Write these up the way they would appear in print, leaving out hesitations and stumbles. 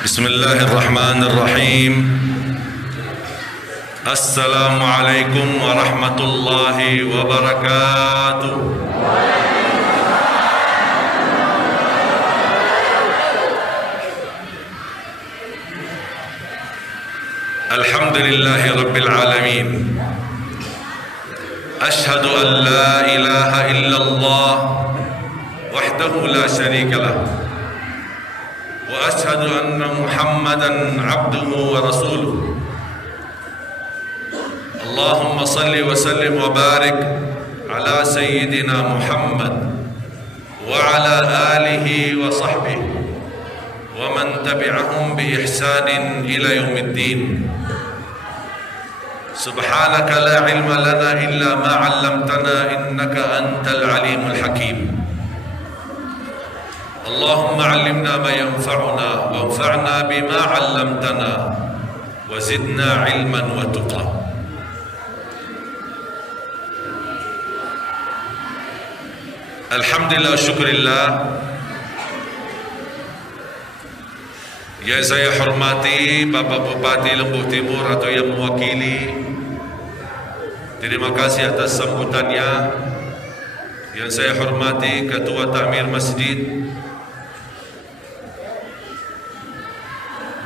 Bismillahirrahmanirrahim. Assalamualaikum warahmatullahi wabarakatuh. Alhamdulillahi rabbil alamin. Ashhadu an la ilaha illallah wahdahu la syarika lah. Wa ashhadu anna Muhammadan abduhu wa rasuluh. Allahumma salli wa sallim wa barik ala sayyidina Muhammad wa ala alihi wa sahbihi wa man tabi'ahum bi ihsanin ila yaumiddin. Subhanaka la ilma lana illa ma 'allamtana innaka antal alimul hakim. Allahumma 'allimna ma yanfa'una wanfa'na bima 'allamtana wa zidna 'ilman wa tuqa. Alhamdulillah, syukurillah. Yang saya hormati Bapak Bupati Lombok Timur atau yang mewakili, terima kasih atas sambutannya. Yang saya hormati Ketua Takmir Masjid,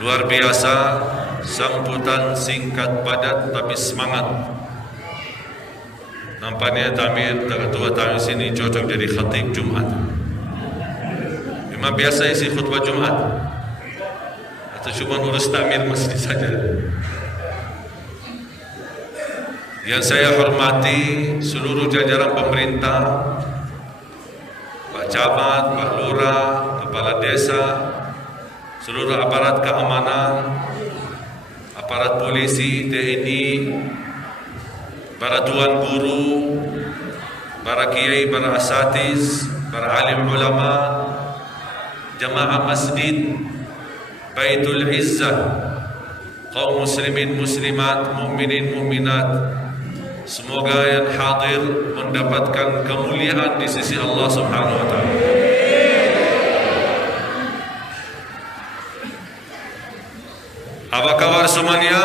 luar biasa, sambutan singkat padat tapi semangat. Nampaknya Ketua Takmir sini cocok jadi khatib Jumat. Memang biasa isi khutbah Jumat atau cuma urus takmir masjid saja. Yang saya hormati seluruh jajaran pemerintah, Pak Camat, Pak Lurah, Kepala Desa, seluruh aparat keamanan, aparat polisi, TNI, para tuan guru, para kiai, para asatiz, para alim ulama, jamaah masjid, Baitul Izzah, kaum muslimin muslimat, mukminin mukminat, semoga yang hadir mendapatkan kemuliaan di sisi Allah Subhanahu wa taala. Apa kabar semuanya?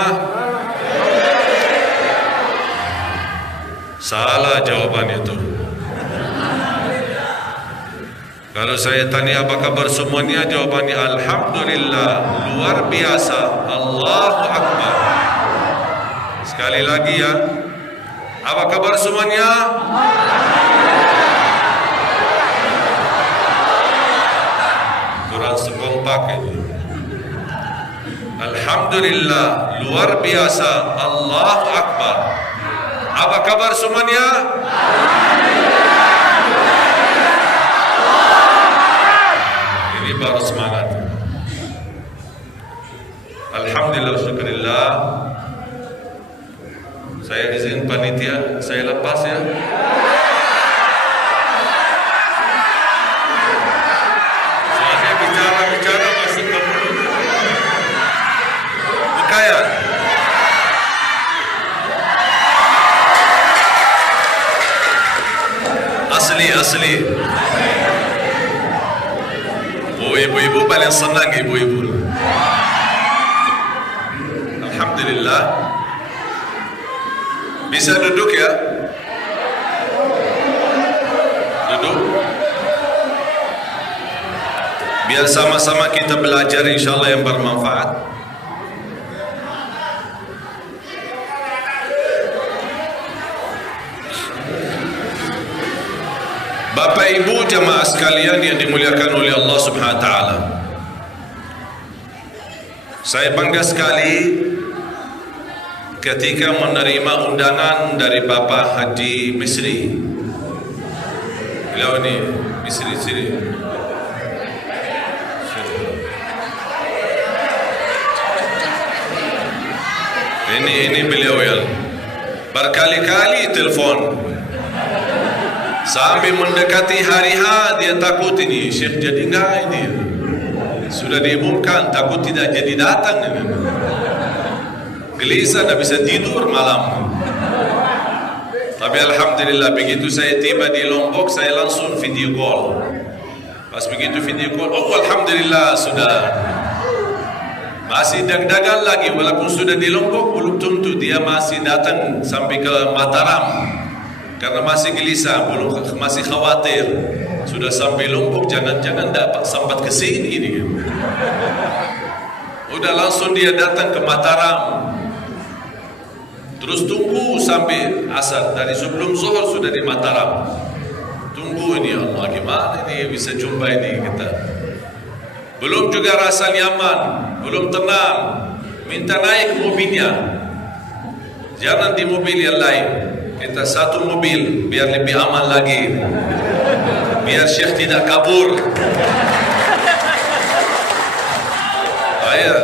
Salah jawaban itu. Kalau saya tanya apa kabar semuanya, jawabannya alhamdulillah, luar biasa, Allahu Akbar. Sekali lagi ya, apa kabar semuanya? Kurang sekompak ini. Alhamdulillah, luar biasa, Allahu Akbar. Apa kabar semuanya? Ini baru semangat. Alhamdulillah, syukurillah. Saya izin panitia, saya lepas ya. Soalnya bicara masuk ke mulut. Bukayan. Asli. Oh, ibu-ibu paling senang ibu-ibu. Alhamdulillah. Bisa duduk ya? Duduk. Biar sama-sama kita belajar, insyaallah yang bermanfaat. Bapak Ibu jamaah sekalian yang dimuliakan oleh Allah Subhanahu wa taala. Saya bangga sekali ketika menerima undangan dari Bapak Haji Misri. Beliau ini Misri sini. Ini beliau yang berkali-kali telepon. Sampai mendekati hari H dia takut ini Syekh jadi enggak ini. Sudah diumumkan takut tidak jadi datang ini. Gelisah tak bisa tidur malam. Tapi alhamdulillah begitu saya tiba di Lombok saya langsung video call. Pas begitu video call, oh alhamdulillah sudah Masih deg-degan lagi, walaupun sudah di Lombok, belum tentu dia masih datang sampai ke Mataram karena masih gelisah, belum, masih khawatir. Sudah sampai Lombok, jangan-jangan dapat sempat ke sini ini. Udah langsung dia datang ke Mataram. Terus tunggu sampai asar, dari sebelum zuhur sudah di Mataram. Tunggu ini, Allah, gimana ini bisa jumpa ini kita. Belum juga rasa nyaman, belum tenang, minta naik mobilnya. Jangan di mobil yang lain, kita satu mobil biar lebih aman lagi, biar Syekh tidak kabur.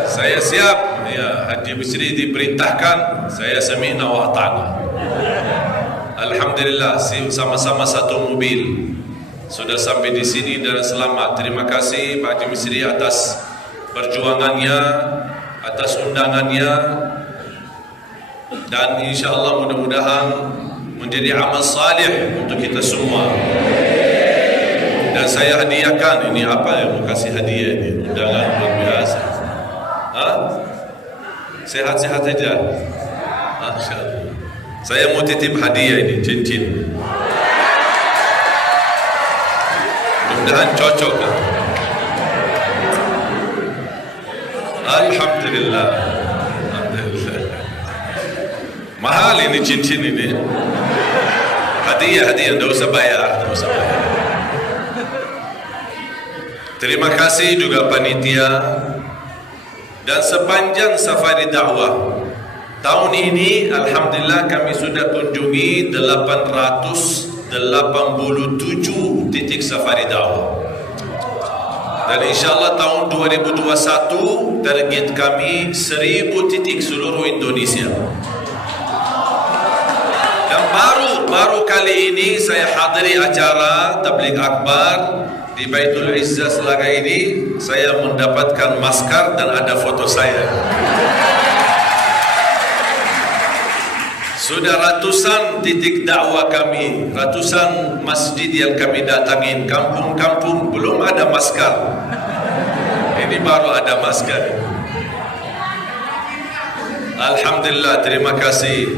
Saya siap, ya, Haji Bisri diperintahkan, saya sami'na wa ata'na. Alhamdulillah, sama-sama satu mobil. Sudah sampai di sini dan selamat. Terima kasih Pak Haji Bisri atas perjuangannya, atas undangannya, dan insyaAllah mudah-mudahan menjadi amal salih untuk kita semua. Dan saya hadiahkan, ini apa yang mau kasih hadiah ini, undangan luar biasa. Sehat-sehat saja. Insyaallah. Saya mau titip hadiah ini, cincin. Mudah-mudahan cocok. Alhamdulillah. Alhamdulillah. Mahal ini cincin ini. Hadiah, tidak usah bayar, tidak usah bayar. Terima kasih juga panitia dan sepanjang safari dakwah. Tahun ini alhamdulillah kami sudah kunjungi 887 titik safari dakwah. Dan insyaAllah tahun 2021 target kami 1000 titik seluruh Indonesia. Dan baru kali ini saya hadiri acara tabligh akbar di Baitul Izzah Selaga ini. Saya mendapatkan maskar dan ada foto saya. Sudah ratusan titik dakwah kami, ratusan masjid yang kami datangin, kampung-kampung belum ada maskar. Ini baru ada maskar. Alhamdulillah, terima kasih.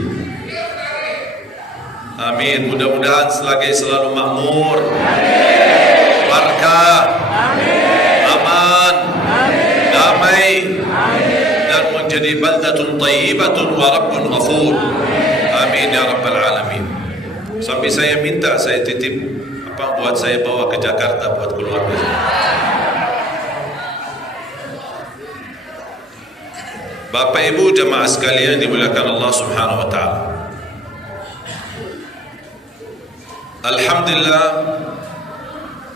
Amin. Mudah-mudahan Selaga selalu makmur, barakah, aman, damai, dan menjadi baldatun thayyibatun wa rabbun ghafur. Amin ya rabbal alamin. Sampai saya minta, saya titip buat saya bawa ke Jakarta buat keluarga saya. Bapak Ibu jemaah sekalian dimuliakan Allah Subhanahu wa taala. Alhamdulillah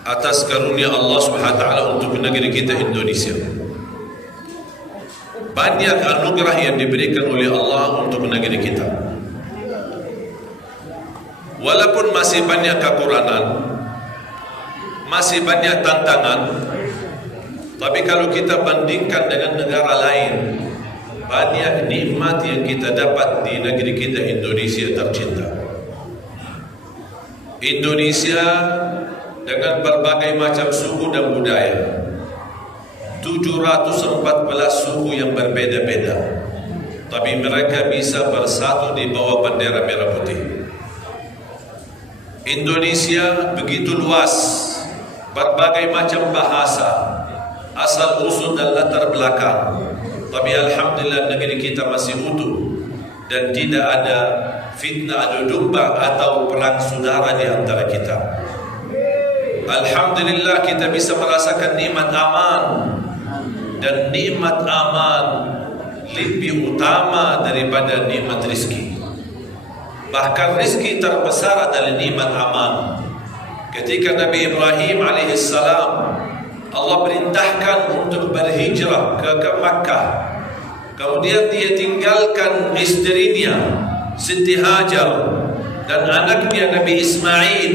atas karunia Allah Subhanahu wa taala untuk negeri kita Indonesia. Banyak anugerah yang diberikan oleh Allah untuk negeri kita. Walaupun masih banyak kekurangan, masih banyak tantangan, tapi kalau kita bandingkan dengan negara lain, banyak nikmat yang kita dapat di negeri kita Indonesia tercinta. Indonesia dengan berbagai macam suku dan budaya, 714 suku yang berbeda-beda, tapi mereka bisa bersatu di bawah bendera merah putih. Indonesia begitu luas, berbagai macam bahasa, asal usul dan latar belakang, tapi alhamdulillah negeri kita masih utuh dan tidak ada fitnah adu domba atau perang saudara di antara kita. Alhamdulillah kita bisa merasakan nikmat aman, dan nikmat aman lebih utama daripada nikmat rizki. Bahkan rizki terbesar adalah nikmat aman. Ketika Nabi Ibrahim alaihissalam, Allah perintahkan untuk berhijrah ke Makkah. Kemudian dia tinggalkan istrinya Siti Hajar dan anaknya Nabi Ismail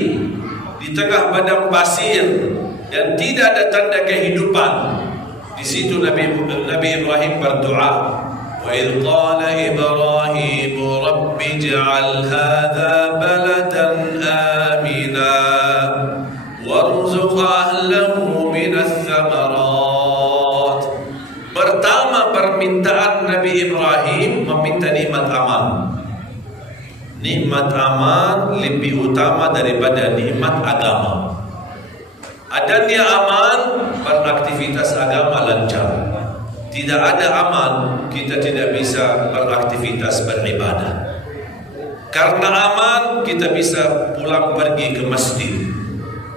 di tengah padang pasir dan tidak ada tanda kehidupan. Di situ Nabi Ibrahim berdoa, wa idh qala Ibrahim rabbi ij'al hadha baladan amina warzuq ahlahu minats thamarat. Pertama nikmat aman lebih utama daripada nikmat agama. Adanya aman, beraktivitas agama lancar. Tidak ada aman, kita tidak bisa beraktivitas beribadah. Karena aman, kita bisa pulang pergi ke masjid.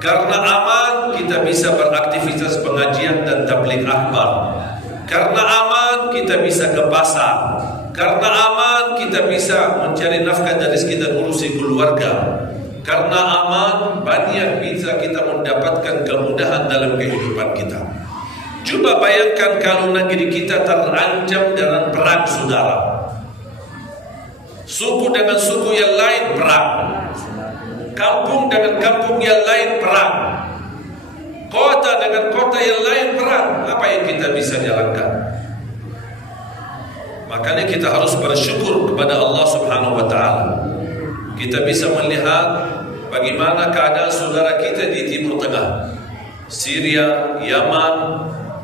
Karena aman, kita bisa beraktivitas pengajian dan tabligh akbar. Karena aman, kita bisa ke pasar. Karena aman, kita bisa mencari nafkah dari sekitar urusi keluarga. Karena aman, banyak bisa kita mendapatkan kemudahan dalam kehidupan kita. Coba bayangkan kalau negeri kita terancam dengan perang, saudara. Suku dengan suku yang lain perang, kampung dengan kampung yang lain perang, kota dengan kota yang lain perang. Apa yang kita bisa jalankan? Makanya kita harus bersyukur kepada Allah Subhanahu wa ta'ala. Kita bisa melihat bagaimana keadaan saudara kita di Timur Tengah, Syria, Yaman,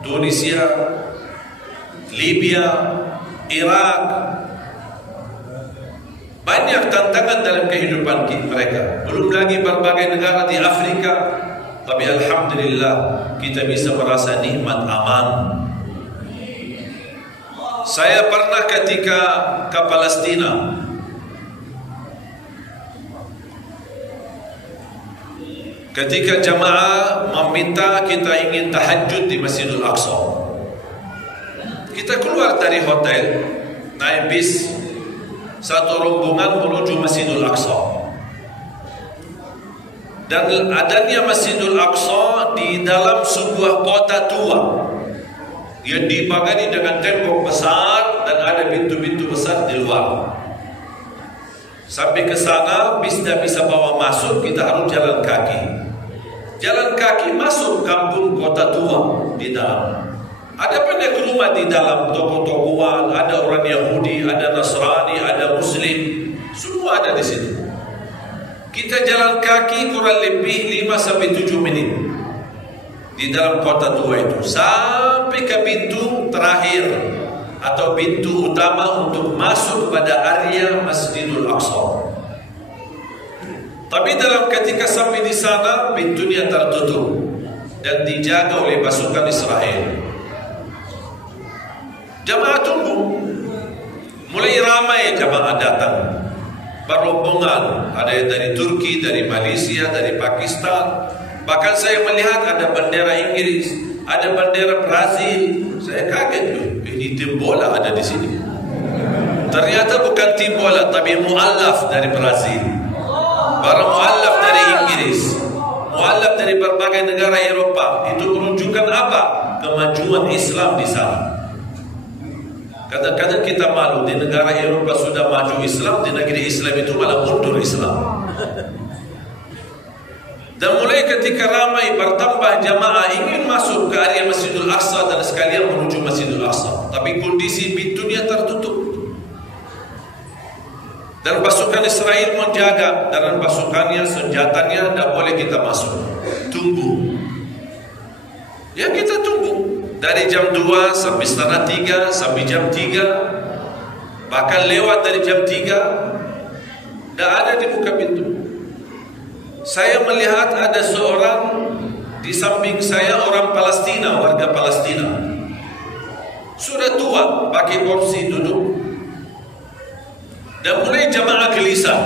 Tunisia, Libya, Irak. Banyak tantangan dalam kehidupan mereka. Belum lagi berbagai negara di Afrika. Tapi alhamdulillah kita bisa merasa nikmat aman. Saya pernah ketika ke Palestina, ketika jamaah meminta kita ingin tahajud di Masjidil Aqsa. Kita keluar dari hotel, naik bis, satu rombongan menuju Masjidil Aqsa. Dan adanya Masjidil Aqsa di dalam sebuah kota tua yang dibagani dengan tembok besar dan ada pintu-pintu besar di luar. Sampai ke sana bis tidak bisa bawa masuk, kita harus jalan kaki. Jalan kaki masuk kampung kota tua di dalam. Ada banyak rumah di dalam, toko-tokoan, ada orang Yahudi, ada Nasrani, ada Muslim, semua ada di situ. Kita jalan kaki kurang lebih 5-7 menit di dalam kota tua itu sampai ke pintu terakhir atau pintu utama untuk masuk pada area Masjidil Aqsa. Tapi dalam ketika sampai di sana, pintunya tertutup dan dijaga oleh pasukan Israel. Jamaah tunggu, mulai ramai jamaah datang, berombongan, ada yang dari Turki, dari Malaysia, dari Pakistan. Bahkan saya melihat ada bendera Inggris, ada bendera Brazil. Saya kaget, ini tim bola ada di sini. Ternyata bukan tim bola, tapi mu'allaf dari Brazil, para mu'allaf dari Inggris, mu'allaf dari berbagai negara Eropa. Itu menunjukkan apa? Kemajuan Islam di sana. Kadang-kadang kita malu, di negara Eropa sudah maju Islam, di negeri Islam itu malah mundur Islam. Dan mulai ketika ramai bertambah jamaah ingin masuk ke area Masjidil Aqsa dan sekalian menuju Masjidil Aqsa, tapi kondisi pintunya tertutup. Dan pasukan Israel menjaga, dan pasukannya, senjatanya, tidak boleh kita masuk. Tunggu. Ya kita tunggu. Dari jam 2 sampai setengah 3, sampai jam 3. Bahkan lewat dari jam 3, tidak ada di buka pintu. Saya melihat ada seorang di samping saya, orang Palestina, warga Palestina. Sudah tua, pakai kursi duduk. Dan mulai jamaah gelisah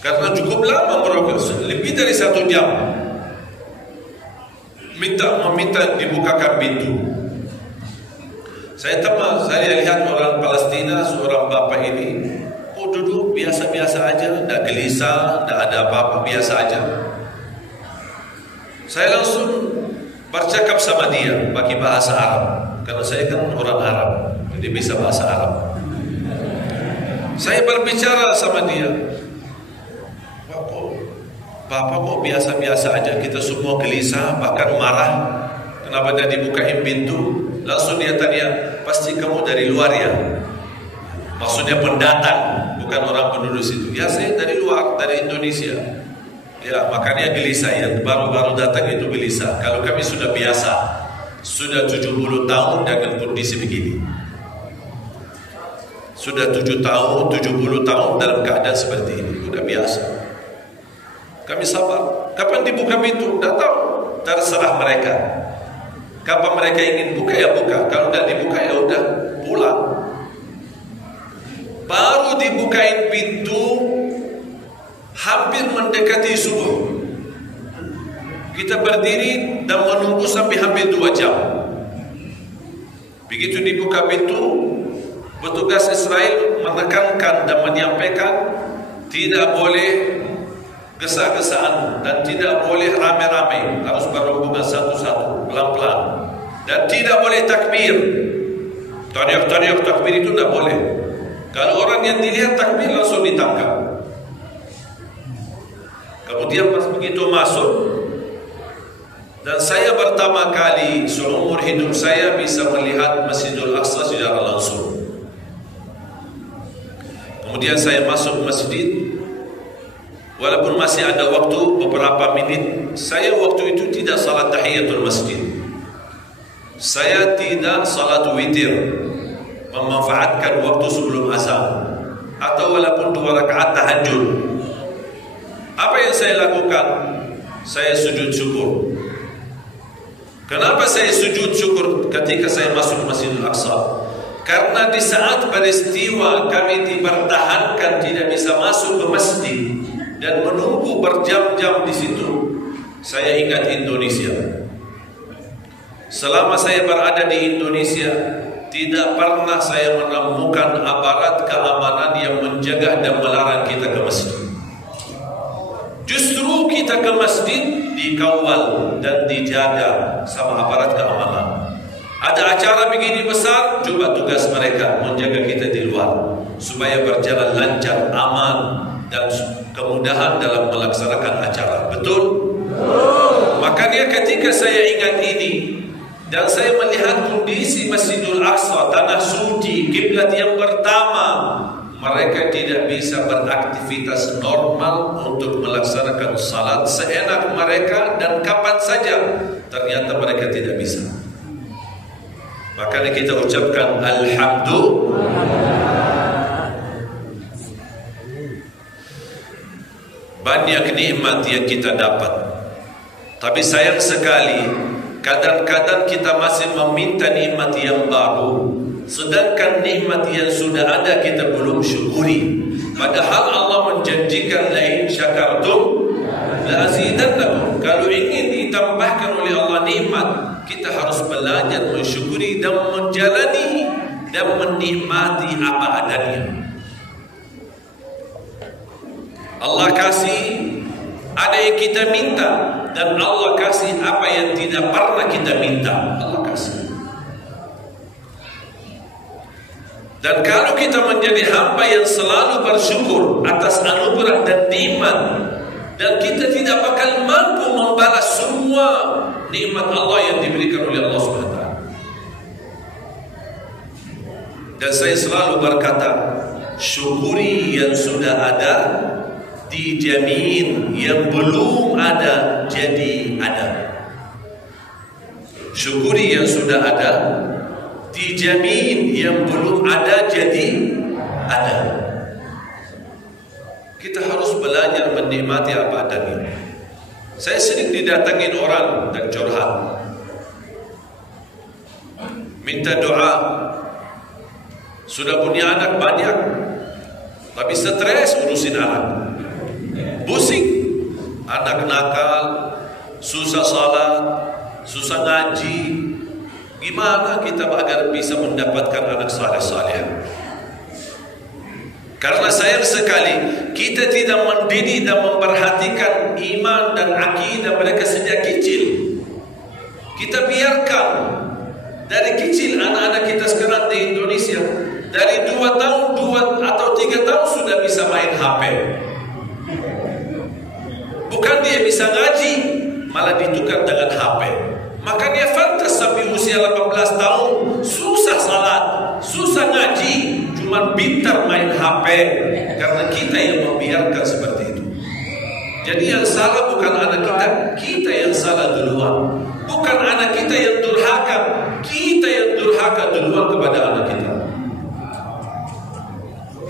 karena cukup lama merokok, lebih dari 1 jam. Meminta dibukakan pintu. Saya lihat orang Palestina, seorang bapak ini, duduk biasa-biasa aja, tidak gelisah, tidak ada apa-apa, biasa aja. Saya langsung bercakap sama dia pakai bahasa Arab, karena saya kan orang Arab, jadi bisa bahasa Arab. Saya berbicara sama dia, Bapak kok biasa-biasa aja, kita semua gelisah, bahkan marah, kenapa tidak dibukain pintu? Langsung dia tanya, pasti kamu dari luar ya? Maksudnya pendatang, bukan orang penduduk situ. Ya saya dari luar, dari Indonesia. Ya makanya gelisah, yang baru-baru datang itu gelisah. Kalau kami sudah biasa, sudah 70 tahun dengan kondisi begini. sudah 7 tahun, 70 tahun dalam keadaan seperti ini. Sudah biasa. Kami sabar. Kapan dibuka pintu? Tidak tahu. Terserah mereka. Kapan mereka ingin buka ya buka. Kalau tidak dibuka ya udah pulang. Baru dibukain pintu, hampir mendekati subuh. Kita berdiri dan menunggu sampai hampir 2 jam. Begitu dibuka pintu, petugas Israel menekankan dan menyampaikan tidak boleh gesa-gesaan dan tidak boleh rame-rame, harus berhubungan satu-satu, pelan-pelan, dan tidak boleh takbir. Teriak-teriak takbir itu tidak boleh. Kalau orang yang dilihat takbir langsung ditangkap. Kemudian begitu masuk, dan saya pertama kali seumur hidup saya bisa melihat Masjidil Aqsa secara langsung. Kemudian saya masuk masjid, walaupun masih ada waktu beberapa menit, saya waktu itu tidak salat tahiyatul masjid. Saya tidak salat witir, memanfaatkan waktu sebelum azan, atau walaupun 2 rakaat tahajud. Apa yang saya lakukan? Saya sujud syukur. Kenapa saya sujud syukur ketika saya masuk Masjidil Aqsa? Karena di saat peristiwa kami dipertahankan tidak bisa masuk ke masjid dan menunggu berjam-jam di situ, saya ingat Indonesia. Selama saya berada di Indonesia, tidak pernah saya menemukan aparat keamanan yang menjaga dan melarang kita ke masjid. Justru kita ke masjid dikawal dan dijaga sama aparat keamanan. Ada acara begini besar, coba tugas mereka menjaga kita di luar supaya berjalan lancar, aman, dan kemudahan dalam melaksanakan acara. Betul? Makanya ketika saya ingat ini dan saya melihat kondisi Masjidil Aqsa, tanah suci, kiblat yang pertama, mereka tidak bisa beraktivitas normal untuk melaksanakan salat seenak mereka dan kapan saja. Ternyata mereka tidak bisa. Makanya kita ucapkan alhamdulillah. Banyak nikmat yang kita dapat, tapi sayang sekali kadang-kadang kita masih meminta nikmat yang baru, sedangkan nikmat yang sudah ada kita belum syukuri. Padahal Allah menjanjikan lain syakartum la azidannakum. Kalau ingin ditambahkan oleh Allah nikmat, kita harus belajar mensyukuri dan menjalani dan menikmati apa adanya. Allah kasih, ada yang kita minta, dan Allah kasih apa yang tidak pernah kita minta. Allah kasih. Dan kalau kita menjadi hamba yang selalu bersyukur atas anugerah dan nikmat, dan kita tidak bakal mampu membalas semua nikmat Allah yang diberikan oleh Allah SWT. Dan saya selalu berkata, syukuri yang sudah ada, dijamin yang belum ada jadi ada. Syukuri yang sudah ada, dijamin yang belum ada jadi ada. Kita harus belajar menikmati apa adanya. Saya sering didatangin orang dan curhat, minta doa. Sudah punya anak banyak, tapi stres urusin anak, pusing. Anak nakal, susah salat, susah ngaji. Gimana kita agar bisa mendapatkan anak saleh-saleh? Karena sayang sekali kita tidak mendidik dan memperhatikan iman dan akidah mereka sejak kecil. Kita biarkan dari kecil anak-anak kita sekarang di Indonesia dari 2 tahun 2 atau 3 tahun sudah bisa main HP. Bukan dia bisa ngaji, malah ditukar dengan HP. Makanya fantas sampai usia 18 tahun susah salat, susah ngaji, cuma pintar main HP. Karena kita yang membiarkan seperti itu. Jadi yang salah bukan anak kita, kita yang salah duluan. Bukan anak kita yang durhaka, kita yang durhaka duluan kepada anak kita.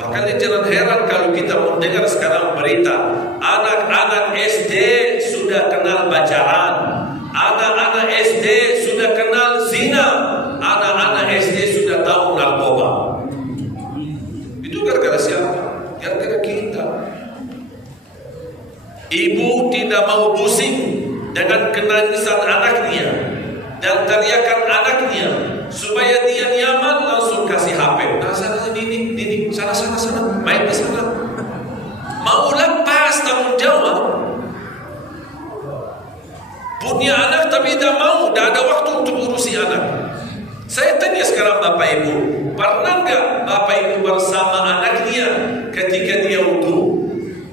Makanya jangan heran kalau kita mendengar sekarang berita anak-anak SD sudah kenal bacaan, anak-anak SD sudah kenal zina, anak-anak SD sudah tahu narkoba. Itu gara-gara siapa? Gara-gara kita. Ibu tidak mau pusing dengan kenangisan anaknya dan teriakan anaknya supaya dia nyaman, langsung kasih HP. Nah, sana ini, sana, main di sana. Mau lepas tanggung jawab. Punya anak tapi tidak mau, tidak ada waktu untuk urusi anak. Saya tanya sekarang Bapak Ibu, pernah nggak Bapak Ibu bersama anaknya ketika dia wudu?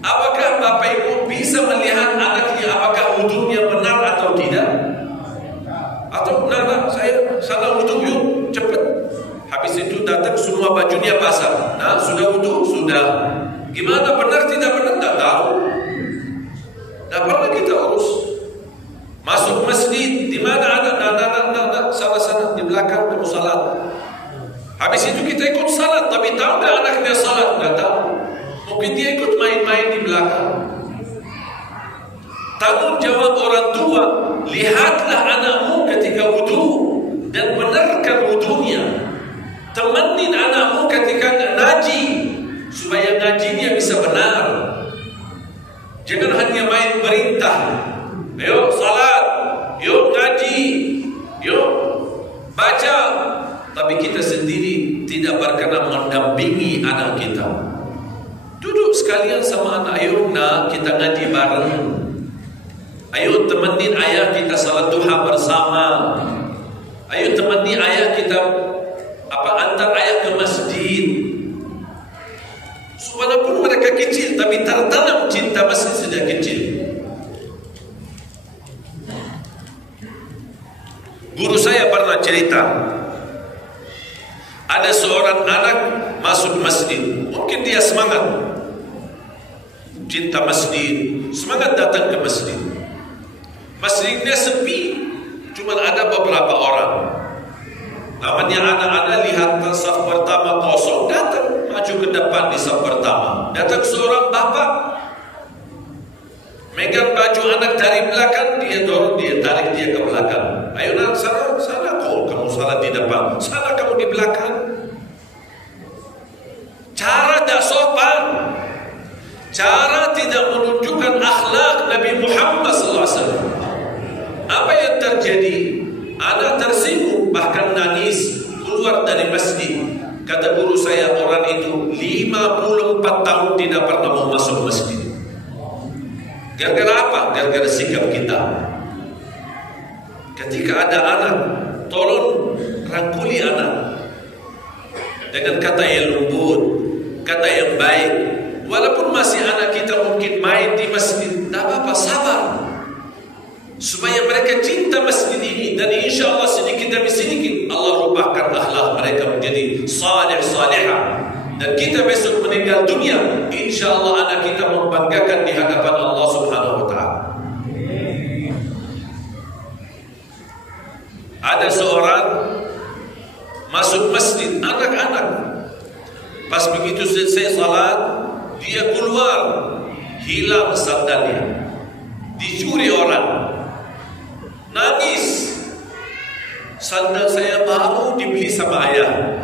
Apakah Bapak Ibu bisa melihat anaknya apakah wudunya benar atau tidak? Atau nah, saya salah wudu, yuk cepet. Habis itu datang semua bajunya basah. Nah, sudah wudu? Sudah. Gimana, benar tidak benar? Tidak tahu. Tidak pernah kita urus. Masuk masjid, di mana ada? Nah, sana di belakang mau salat. Habis itu kita ikut salat, tapi tahu nggak anaknya salat? Nggak tahu. Mungkin dia ikut main-main di belakang. Tanggung jawab orang tua, lihatlah anakmu ketika wudu dan benarkan wudunya. Temenin anakmu ketika ngaji supaya ngajinya bisa benar. Jangan hanya main perintah. Ayo salat, yuk ngaji, yuk baca, tapi kita sendiri tidak berkenan mendampingi anak kita. Duduk sekalian sama anak, ayo nak kita ngaji bareng. Ayo temenin ayah kita salat duha bersama. Ayo temenin ayah kita antar ayah ke masjid. Walaupun mereka kecil, tapi tertanam cinta masjid sejak kecil. Guru saya pernah cerita, ada seorang anak masuk masjid. Mungkin dia semangat, cinta masjid, semangat datang ke masjid. Masjidnya sepi, cuma ada beberapa orang. Namanya anak-anak lihat saf pertama kosong, datang maju ke depan di saf pertama. Datang seorang bapak, megang baju anak dari belakang, dia dorong, dia tarik dia ke belakang. Ayo nak, sana kau, kamu salat di depan, sana kamu di belakang. Cara tak sopan, cara tidak menunjukkan akhlak Nabi Muhammad SAW. Apa yang terjadi? Anak tersinggung, bahkan nangis, keluar dari masjid. Kata guru saya, orang itu 54 tahun tidak pernah mau masuk masjid. Gara-gara apa? Gara-gara sikap kita. Ketika ada anak, tolong rangkuli anak dengan kata yang lembut, kata yang baik. Walaupun masih anak kita mungkin main di masjid, tak apa-apa, sabar. Supaya mereka cinta masjid ini, dan insya Allah sedikit demi sedikit Allah rubahkan akhlak mereka menjadi saleh-salehah. Dan kita besok meninggal dunia, insya Allah anak kita membanggakan di hadapan Allah Subhanahu wa Ta'ala. Ada seorang masuk masjid, anak-anak. Pas begitu selesai salat, dia keluar, hilang sandalnya, dicuri orang. Nangis, sandal saya baru dibeli sama ayah,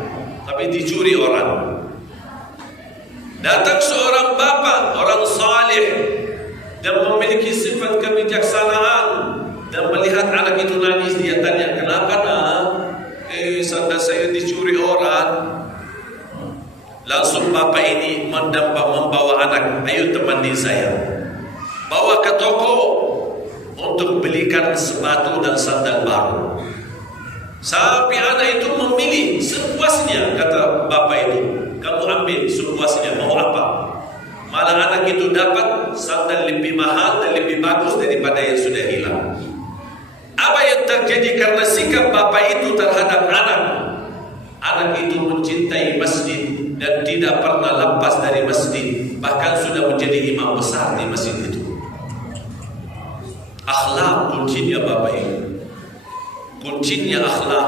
tapi dicuri orang. Datang seorang bapak, orang saleh dan memiliki sifat kebijaksanaan, dan melihat anak itu nangis, dia tanya, kenapa nak? Sandal saya dicuri orang. Langsung bapak ini membawa anak, ayo temani saya, bawa ke toko untuk belikan sepatu dan sandal baru. Sampai anak itu memilih sepuasnya, kata bapak itu, kamu ambil sepuasnya, mau apa? Malah anak itu dapat sandal lebih mahal dan lebih bagus daripada yang sudah hilang. Apa yang terjadi karena sikap bapak itu terhadap anak? Anak itu mencintai masjid dan tidak pernah lepas dari masjid, bahkan sudah menjadi imam besar di masjid itu. Akhlak kuncinya Bapak Ibu. Kuncinya akhlak.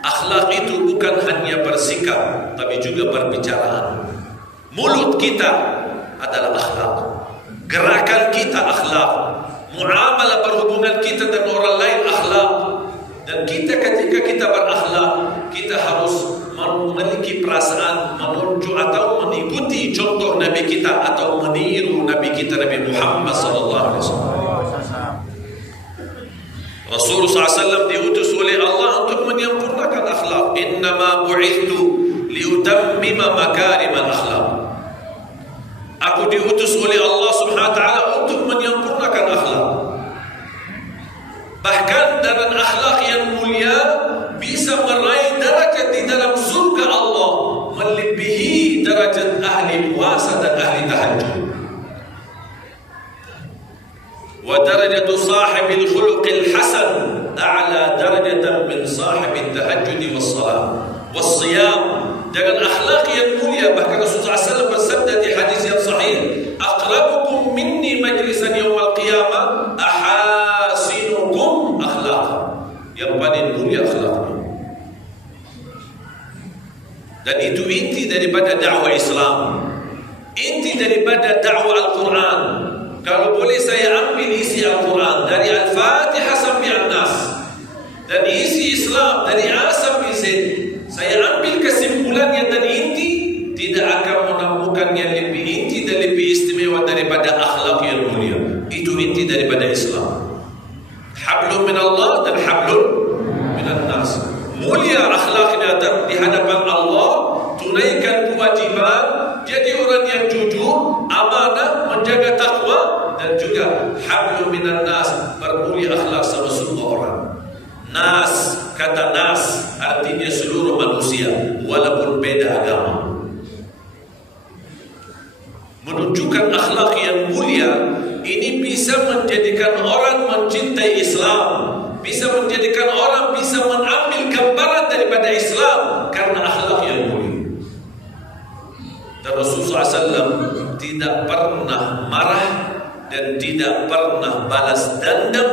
Akhlak itu bukan hanya bersikap, tapi juga berbicara. Mulut kita adalah akhlak, gerakan kita akhlak, muamalah berhubungan kita dan orang lain akhlak. Dan kita ketika kita berakhlak, kita harus memiliki perasaan menunjuk atau mengikuti contoh Nabi kita atau meniru Nabi kita Nabi Muhammad sallallahu alaihi wasallam. Rasulullah SAW diutus oleh Allah untuk menyempurnakan akhlak. Innama bu'ithtu liutammima makarimal akhlak. Aku diutus oleh Allah Subhanahu wa taala untuk menyempurnakan akhlak. Bahkan dengan akhlak yang mulia bisa meraih derajat di dalam surga Allah melebihi derajat ahli puasa dan ahli tahajud. Wa darajatu sahibil khuluqil hasan a'la darajatan min sahibil tahajjud was salat was siyam. Dengan akhlak yang mulia, bahkan Rasulullah SAW bersabda di hadis yang sahih, aqrabukum minni majlisan yawmal qiyamah ahasinukum akhlaq. Yang paling mulia akhlaknya. Dan itu inti daripada dakwah Islam, inti daripada dakwah Al-Quran. Kalau boleh saya ambil isi Al-Quran dari Al-Fatihah sampai An-Nas, dan isi Islam dari A sampai Z, saya ambil kesimpulannya dan inti, tidak akan menemukan yang lebih inti dan lebih istimewa daripada akhlak yang mulia. Itu inti daripada Islam. Hablum min Allah dan hablum minan nas. Mulia akhlaknya di hadapan Allah, tunaikan kewajiban, jadi orang yang jujur, amanah, menjaga takwa, dan juga hablum minan nas, bermulia akhlak sama semua orang. Nas, kata nas artinya seluruh manusia walaupun beda agama. Menunjukkan akhlak yang mulia ini bisa menjadikan orang mencintai Islam, bisa menjadikan orang bisa mengambil gambaran daripada Islam karena akhlak yang mulia. Dan Rasulullah SAW tidak pernah marah dan tidak pernah balas dendam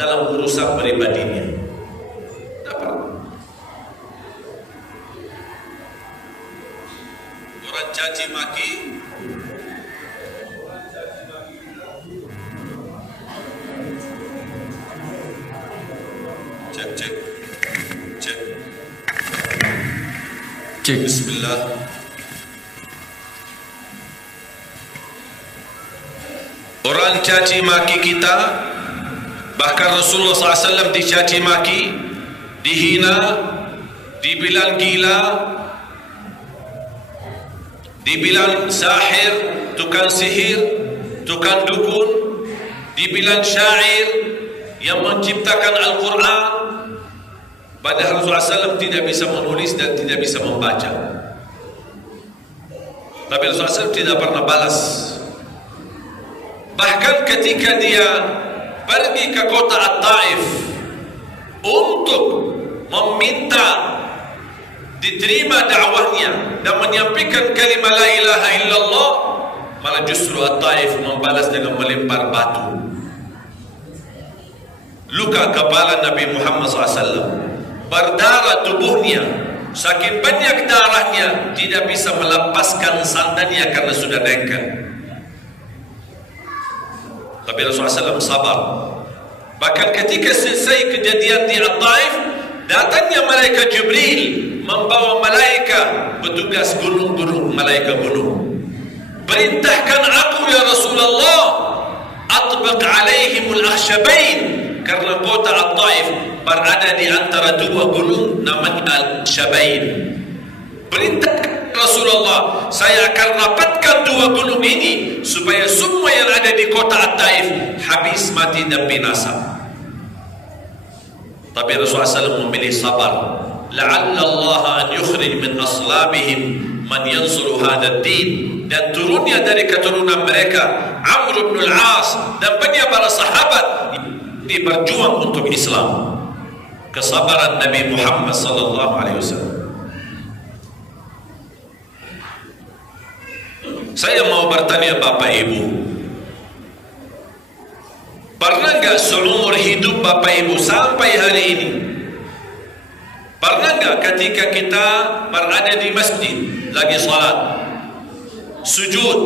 dalam urusan pribadinya. Orang caci maki, cek. Bismillah. Orang caci maki kita, bahkan Rasulullah SAW dicaci maki, dihina, dibilang gila, dibilang sahir, tukang sihir, tukang dukun, dibilang syair yang menciptakan Al-Quran. Padahal Rasulullah SAW tidak bisa menulis dan tidak bisa membaca. Tapi Rasulullah SAW tidak pernah balas. Bahkan ketika dia pergi ke kota At-Taif untuk meminta diterima dakwahnya dan menyampaikan kalimat la ilaha illallah, malah justru At-Taif membalas dengan melempar batu. Luka kepala Nabi Muhammad SAW, berdarah tubuhnya, saking banyak darahnya tidak bisa melepaskan sandalnya karena sudah dengkel. Tapi Rasulullah SAW sabar. Bahkan ketika selesai kejadian di At-Taif, datangnya malaikat Jibril membawa malaikat petugas gunung-gunung, malaikat gunung. Perintahkan aku ya Rasulullah, atbaq alaihimul akhshabain, karena kota At-Taif berada di antara dua gunung namanya Al-Shabain. Perintahkan Rasulullah, saya akan rapatkan dua gunung ini supaya semua yang ada di kota At-Taif habis, mati dan binasa. Tapi Rasulullah SAW memilih sabar. La'alla Allah an yukhrij min aslabihim man yansuru hadha ad-din, dan turunnya dari keturunan mereka Amr bin Al-As dan banyak para sahabat ini berjuang untuk Islam. Kesabaran Nabi Muhammad sallallahu alaihi wasallam. Saya mau bertanya Bapak Ibu, pernah nggak seumur hidup Bapak Ibu sampai hari ini, pernah nggak ketika kita berada di masjid lagi salat, sujud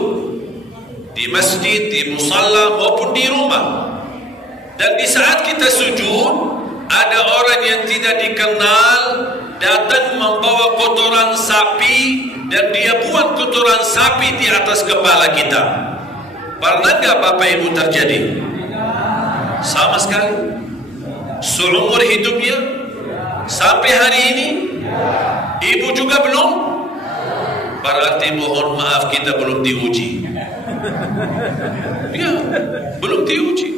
di masjid, di musalla maupun di rumah. Dan di saat kita sujud, ada orang yang tidak dikenal datang membawa kotoran sapi dan dia buang kotoran sapi di atas kepala kita. Pernah nggak Bapak Ibu terjadi? Sama sekali. Seumur hidupnya sampai hari ini, Ibu juga belum. Berarti mohon maaf kita belum diuji. Ya, belum diuji.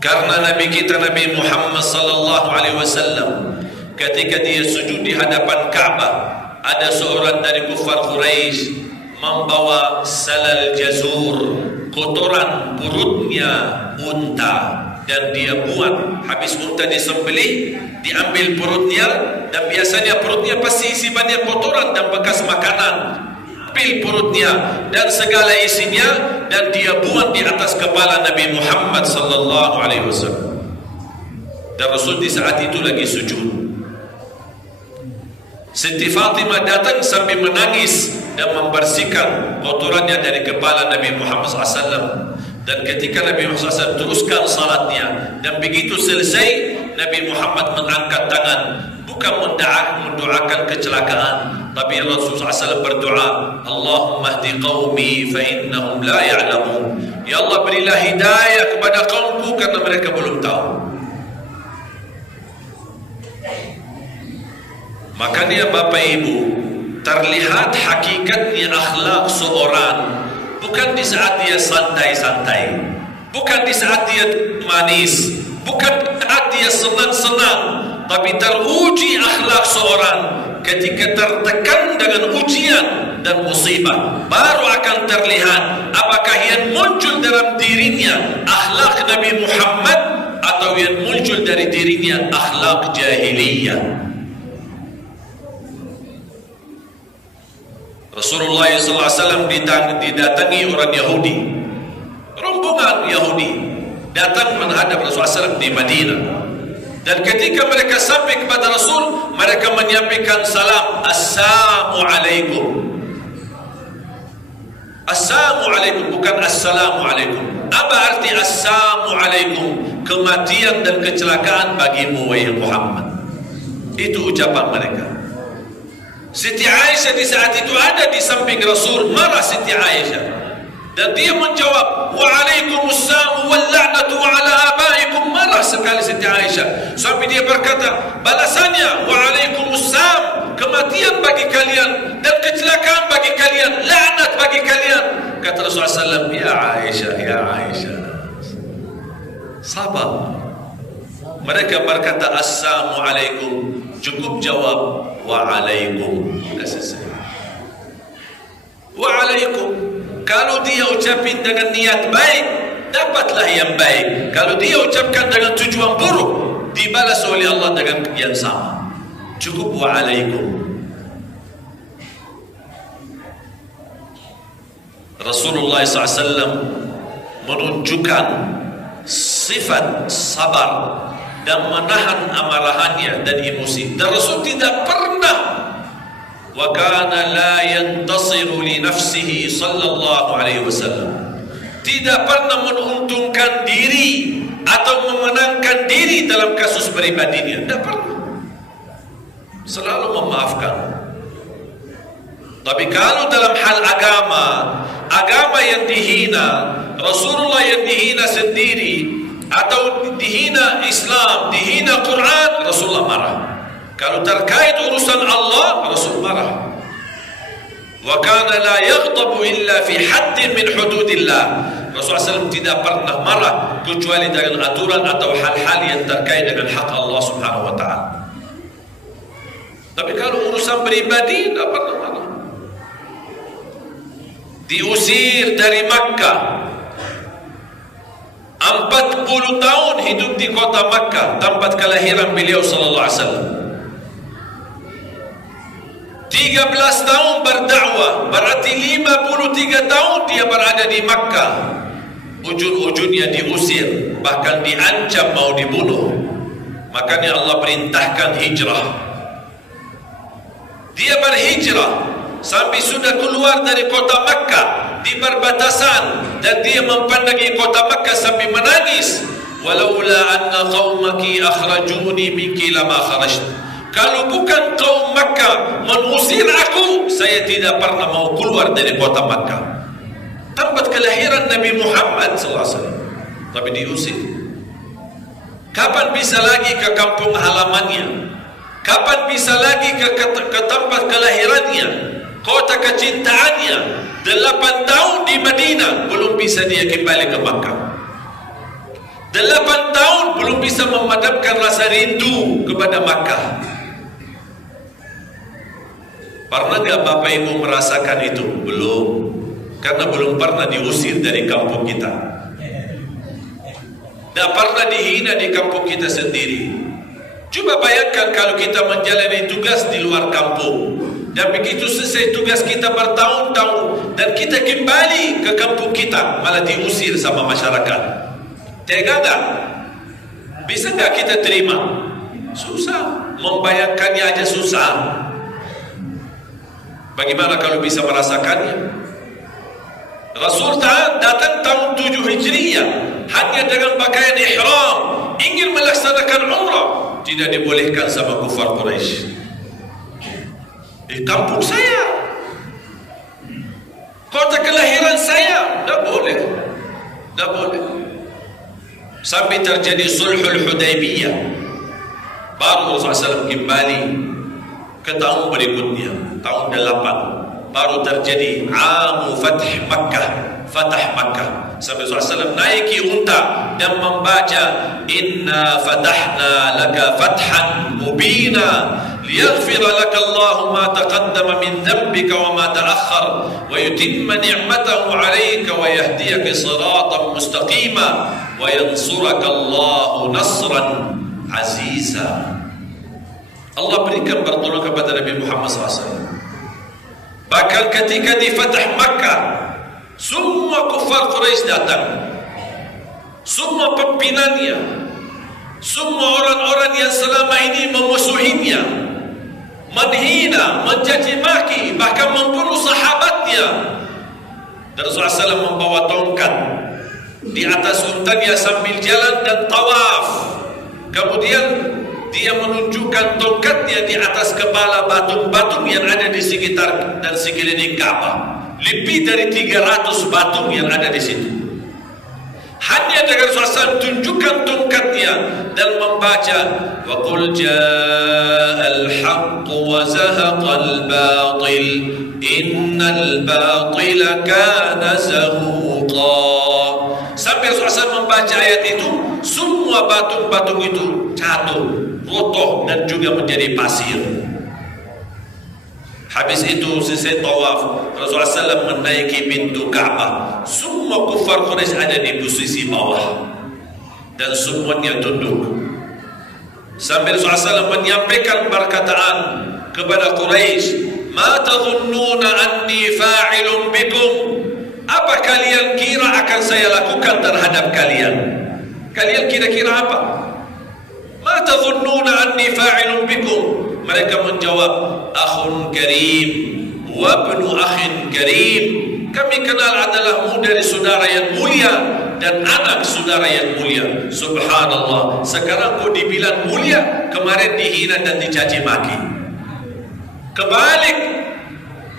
Karena Nabi kita Nabi Muhammad sallallahu alaihi wasallam ketika dia sujud di hadapan Ka'bah, ada seorang dari kufar Quraisy membawa salal jazur, kotoran perutnya unta, dan dia buat. Habis unta disembelih, diambil perutnya, dan biasanya perutnya pasti isi banyak kotoran dan bekas makanan. Ambil perutnya dan segala isinya, dan dia buat di atas kepala Nabi Muhammad sallallahu alaihi wasallam. Dan Rasul di saat itu lagi sujud. Siti Fatimah datang sambil menangis dan membersihkan kotorannya dari kepala Nabi Muhammad SAW. Dan ketika Nabi Muhammad SAW teruskan salatnya, dan begitu selesai, Nabi Muhammad mengangkat tangan, bukan mendoakan kecelakaan, tapi Rasulullah SAW berdoa, Allahumma hdi qawmi fa innahum la ya'lamun. Ya Allah, berilah hidayah kepada kaumku karena mereka belum tahu. Makanya Bapak Ibu, terlihat hakikatnya akhlak seorang bukan di saat dia santai-santai, bukan di saat dia manis, bukan di saat dia senang-senang, tapi teruji akhlak seorang ketika tertekan dengan ujian dan musibah. Baru akan terlihat apakah yang muncul dalam dirinya akhlak Nabi Muhammad atau yang muncul dari dirinya akhlak jahiliyah. Rasulullah SAW didatangi orang Yahudi, rombongan Yahudi datang menghadap Rasulullah SAW di Madinah. Dan ketika mereka sampai kepada Rasul, mereka menyampaikan salam, Assalamualaikum. Assalamualaikum, bukan Assalamualaikum. Apa arti Assalamualaikum? Kematian dan kecelakaan bagimu, wahai Muhammad. Itu ucapan mereka. Siti Aisyah di saat itu ada di samping Rasul. Marah Siti Aisyah, dan dia menjawab, Waalaikumsalam wal la'natu ala abaikum. Marah sekali Siti Aisyah sampai dia berkata balasannya, Waalaikumsalam, kematian bagi kalian dan kecelakaan bagi kalian, laknat bagi kalian. Kata Rasulullah SAW, ya Aisyah, ya Aisyah, sabar. Mereka berkata Assalamualaikum, cukup jawab Waalaikum, sudah selesai. Waalaikum. Kalau dia ucapin dengan niat baik, dapatlah yang baik. Kalau dia ucapkan dengan tujuan buruk, dibalas oleh Allah dengan yang sama. Cukup Waalaikum. Rasulullah SAW menunjukkan sifat sabar dan menahan amarahannya dan emosi. Dan Rasul tidak pernah, wa kana la yantasiru li nafsihi sallallahu alaihi wasallam, tidak pernah menguntungkan diri atau memenangkan diri dalam kasus pribadinya. Tidak pernah. Selalu memaafkan. Tapi kalau dalam hal agama yang dihina, Rasulullah yang dihina sendiri, atau dihina Islam, dihina Quran, Rasulullah marah. Kalau terkait urusan Allah, Rasul marah. Wa kana la yaghdabu illa fi haddin min hududillah. Rasulullah SAW tidak pernah marah kecuali dengan aturan atau hal-hal yang terkait dengan hak Allah Subhanahu wa ta'ala. Tapi kalau urusan pribadi, tidak pernah marah. Diusir dari Makkah, 40 tahun hidup di kota Makkah, tempat kelahiran beliau sallallahu alaihi wasallam. 13 tahun berdakwah, berarti 53 tahun dia berada di Makkah. Ujung-ujungnya diusir, bahkan diancam mau dibunuh. Makanya Allah perintahkan hijrah. Dia berhijrah sampai sudah keluar dari kota Makkah di perbatasan, dan dia mempandangi kota Makkah sampai menangis, walaula anna qaumaki akhrajuni minki lama kharajtu, kalau bukan kaum Makkah mengusir aku, saya tidak pernah mau keluar dari kota Makkah, tempat kelahiran Nabi Muhammad SAW, tapi diusir. Kapan bisa lagi ke kampung halamannya? Kapan bisa lagi ke tempat kelahirannya, kota kecintaannya? 8 tahun di Madinah belum bisa dia kembali ke Makkah. 8 tahun belum bisa memadamkan rasa rindu kepada Makkah. Pernah enggak Bapak Ibu merasakan itu? Belum, karena belum pernah diusir dari kampung kita. Tidak pernah dihina di kampung kita sendiri. Coba bayangkan kalau kita menjalani tugas di luar kampung, dan begitu selesai tugas kita bertahun-tahun, dan kita kembali ke kampung kita, malah diusir sama masyarakat. Tega enggak? Bisa enggak kita terima? Susah, membayangkannya aja susah. Bagaimana kalau bisa merasakannya? Rasul datang tahun 7 Hijriah hanya dengan pakaian ihram, ingin melaksanakan umrah, tidak dibolehkan sama kufar Quraisy. Di kampung saya, kota kelahiran saya, tidak boleh, tidak boleh. Sampai terjadi Sulhul Hudaybiyah, baru Rasulullah SAW kembali ke tahun berikutnya, tahun 8, baru terjadi Amu Fatah Makkah. Sampai Rasulullah SAW naiki unta dan membaca Inna fatahna laka fathan mubina liyaghfira laka Allahu ma taqaddama min dhanbika wa ma ta'akhkhar wa yutimma ni'matahu 'alayka wa yahdiyaka siratan mustaqima wa yansuraka Allahu nasran aziza. Allah berikan pertolongan kepada Nabi Muhammad SAW. Bahkan ketika di Fatah Makkah, semua kufar Quraisy datang, semua pimpinannya, semua orang-orang yang selama ini memusuhinya, menghina, mencaci maki, bahkan membunuh sahabatnya. Dan Rasulullah SAW membawa tongkat di atas untanya sambil jalan dan tawaf. Kemudian dia menunjukkan tongkatnya di atas kepala batu-batu yang ada di sekitar dan sekeliling Ka'bah. Lebih dari 300 batu yang ada di situ. Hanya dengan suasana tunjukkan tongkatnya dan membaca wa qul ja'al haqq wa zahaqal batil innal batila kana zahuqa. Sampai suasana membaca ayat itu, semua batu-batu itu jatuh, rotoh dan juga menjadi pasir. Habis itu selesai tawaf, Rasulullah SAW menaiki pintu Ka'bah. Semua kufar Quraisy ada di posisi bawah dan semuanya tunduk. Sambil Rasulullah SAW menyampaikan perkataan kepada Quraisy, "Ma tadhunnuna anni fa'ilun bikum?" Apa kalian kira akan saya lakukan terhadap kalian? Kalian kira-kira apa? "Ma tadhunnuna anni fa'ilun bikum?" Mereka menjawab, akhun karim wa ibnu akhin karim. Kami kenal adalah dari saudara yang mulia dan anak saudara yang mulia. Subhanallah, sekarang kau dibilang mulia, kemarin dihina dan dicaci maki. Kebalik.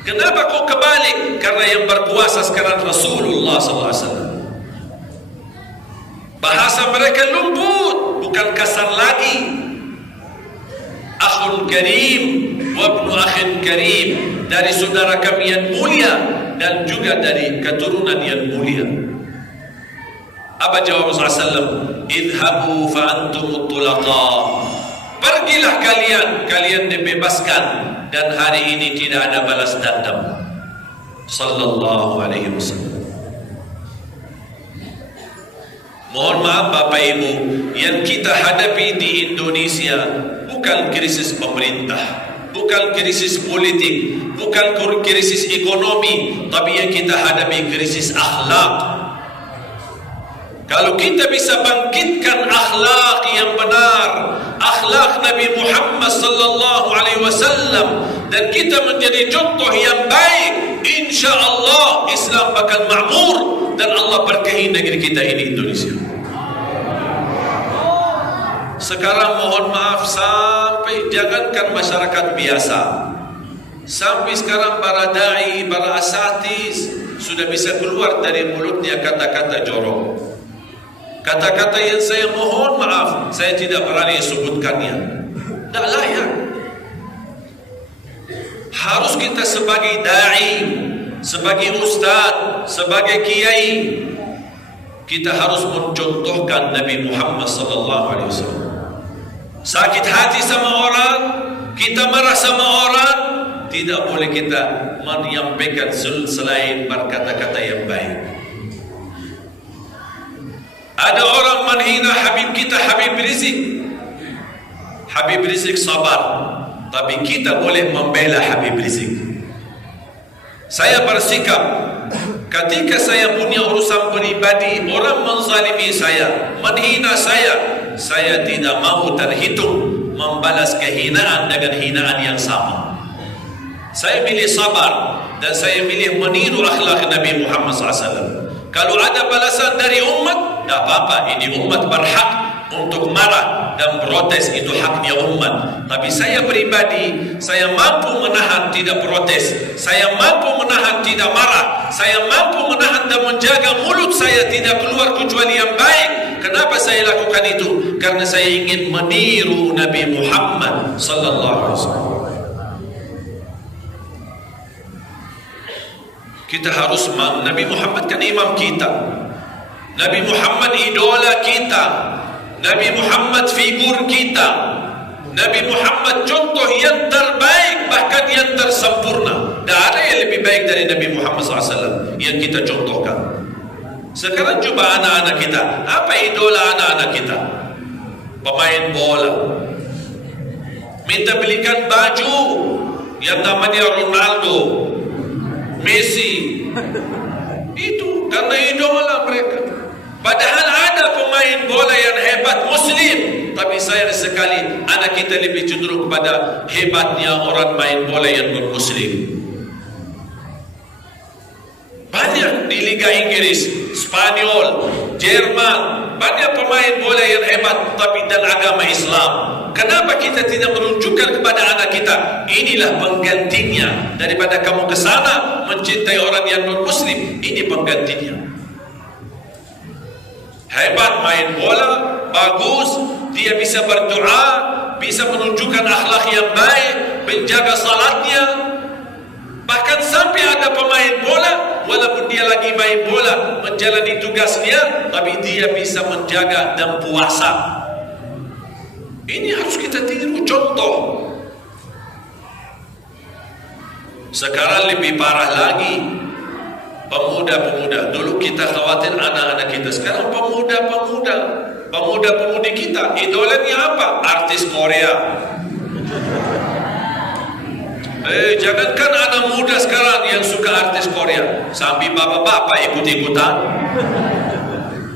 Kenapa kau kebalik? Karena yang berkuasa sekarang Rasulullah SAW. Bahasa mereka lembut, bukan kasar lagi. Akhun karim wa ibnu akhin karim, dari saudara kami yang mulia dan juga dari keturunan yang mulia. Apa jawab Rasulullah SAW? Idhabu fa antum tulaqa. Pergilah kalian dibebaskan dan hari ini tidak ada balas dendam. Sallallahu alaihi wasallam. Mohon maaf Bapak Ibu, yang kita hadapi di Indonesia bukan krisis pemerintah, bukan krisis politik, bukan krisis ekonomi, tapi yang kita hadapi krisis akhlak. Kalau kita bisa bangkitkan akhlak yang benar, akhlak Nabi Muhammad sallallahu alaihi wasallam, dan kita menjadi contoh yang baik, insya Allah Islam bakal makmur dan Allah berkahi negeri kita ini, Indonesia. Sekarang mohon maaf, sampai jangankan masyarakat biasa, sampai sekarang para dai, para asatis sudah bisa keluar dari mulutnya kata-kata jorok. Kata-kata yang saya mohon maaf, saya tidak berani sebutkannya. Tak layak. Harus kita sebagai da'i, sebagai ustaz, sebagai kiai, kita harus mencontohkan Nabi Muhammad sallallahu alaihi wasallam. Sakit hati sama orang, kita marah sama orang, tidak boleh kita menyampaikan selain berkata-kata yang baik. Ada orang menghina Habib kita, Habib Rizik. Habib Rizik sabar, tapi kita boleh membela Habib Rizik. Saya bersikap, ketika saya punya urusan pribadi, orang menzalimi saya, menghina saya tidak mau terhitung membalas kehinaan dengan hinaan yang sama. Saya pilih sabar dan saya pilih meniru akhlak Nabi Muhammad SAW. Kalau ada balasan dari umat, tidak apa-apa, ini umat berhak untuk marah dan protes, itu haknya umat. Tapi saya pribadi, saya mampu menahan tidak protes, saya mampu menahan tidak marah, saya mampu menahan dan menjaga mulut saya tidak keluar kecuali yang baik. Kenapa saya lakukan itu? Karena saya ingin meniru Nabi Muhammad sallallahu alaihi wasallam. Kita harus, Nabi Muhammad kan imam kita, Nabi Muhammad idola kita, Nabi Muhammad figur kita, Nabi Muhammad contoh yang terbaik, bahkan yang tersempurna. Tak ada yang lebih baik dari Nabi Muhammad SAW yang kita contohkan. Sekarang coba anak-anak kita, apa idola anak-anak kita? Pemain bola. Minta belikan baju yang namanya Ronaldo, Messi, itu karena idola mereka. Padahal ada pemain bola yang hebat Muslim, tapi sayang sekali anak kita lebih cenderung kepada hebatnya orang main bola yang non-Muslim. Banyak di Liga Inggris, Spanyol, Jerman, banyak pemain bola yang hebat tapi dan agama Islam. Kenapa kita tidak menunjukkan kepada anak kita, inilah penggantinya daripada kamu ke sana mencintai orang yang non-Muslim, ini penggantinya. Hebat main bola, bagus, dia bisa berdoa, bisa menunjukkan akhlak yang baik, menjaga salatnya. Bahkan sampai ada pemain bola, walaupun dia lagi main bola, menjalani tugasnya, tapi dia bisa menjaga dan puasa. Ini harus kita tiru contoh. Sekarang lebih parah lagi, pemuda-pemuda. Dulu kita khawatir anak-anak kita, sekarang pemuda-pemudi kita idolanya apa? Artis Korea. Jangankan anak muda sekarang yang suka artis Korea, sampai bapak-bapak ikut-ikutan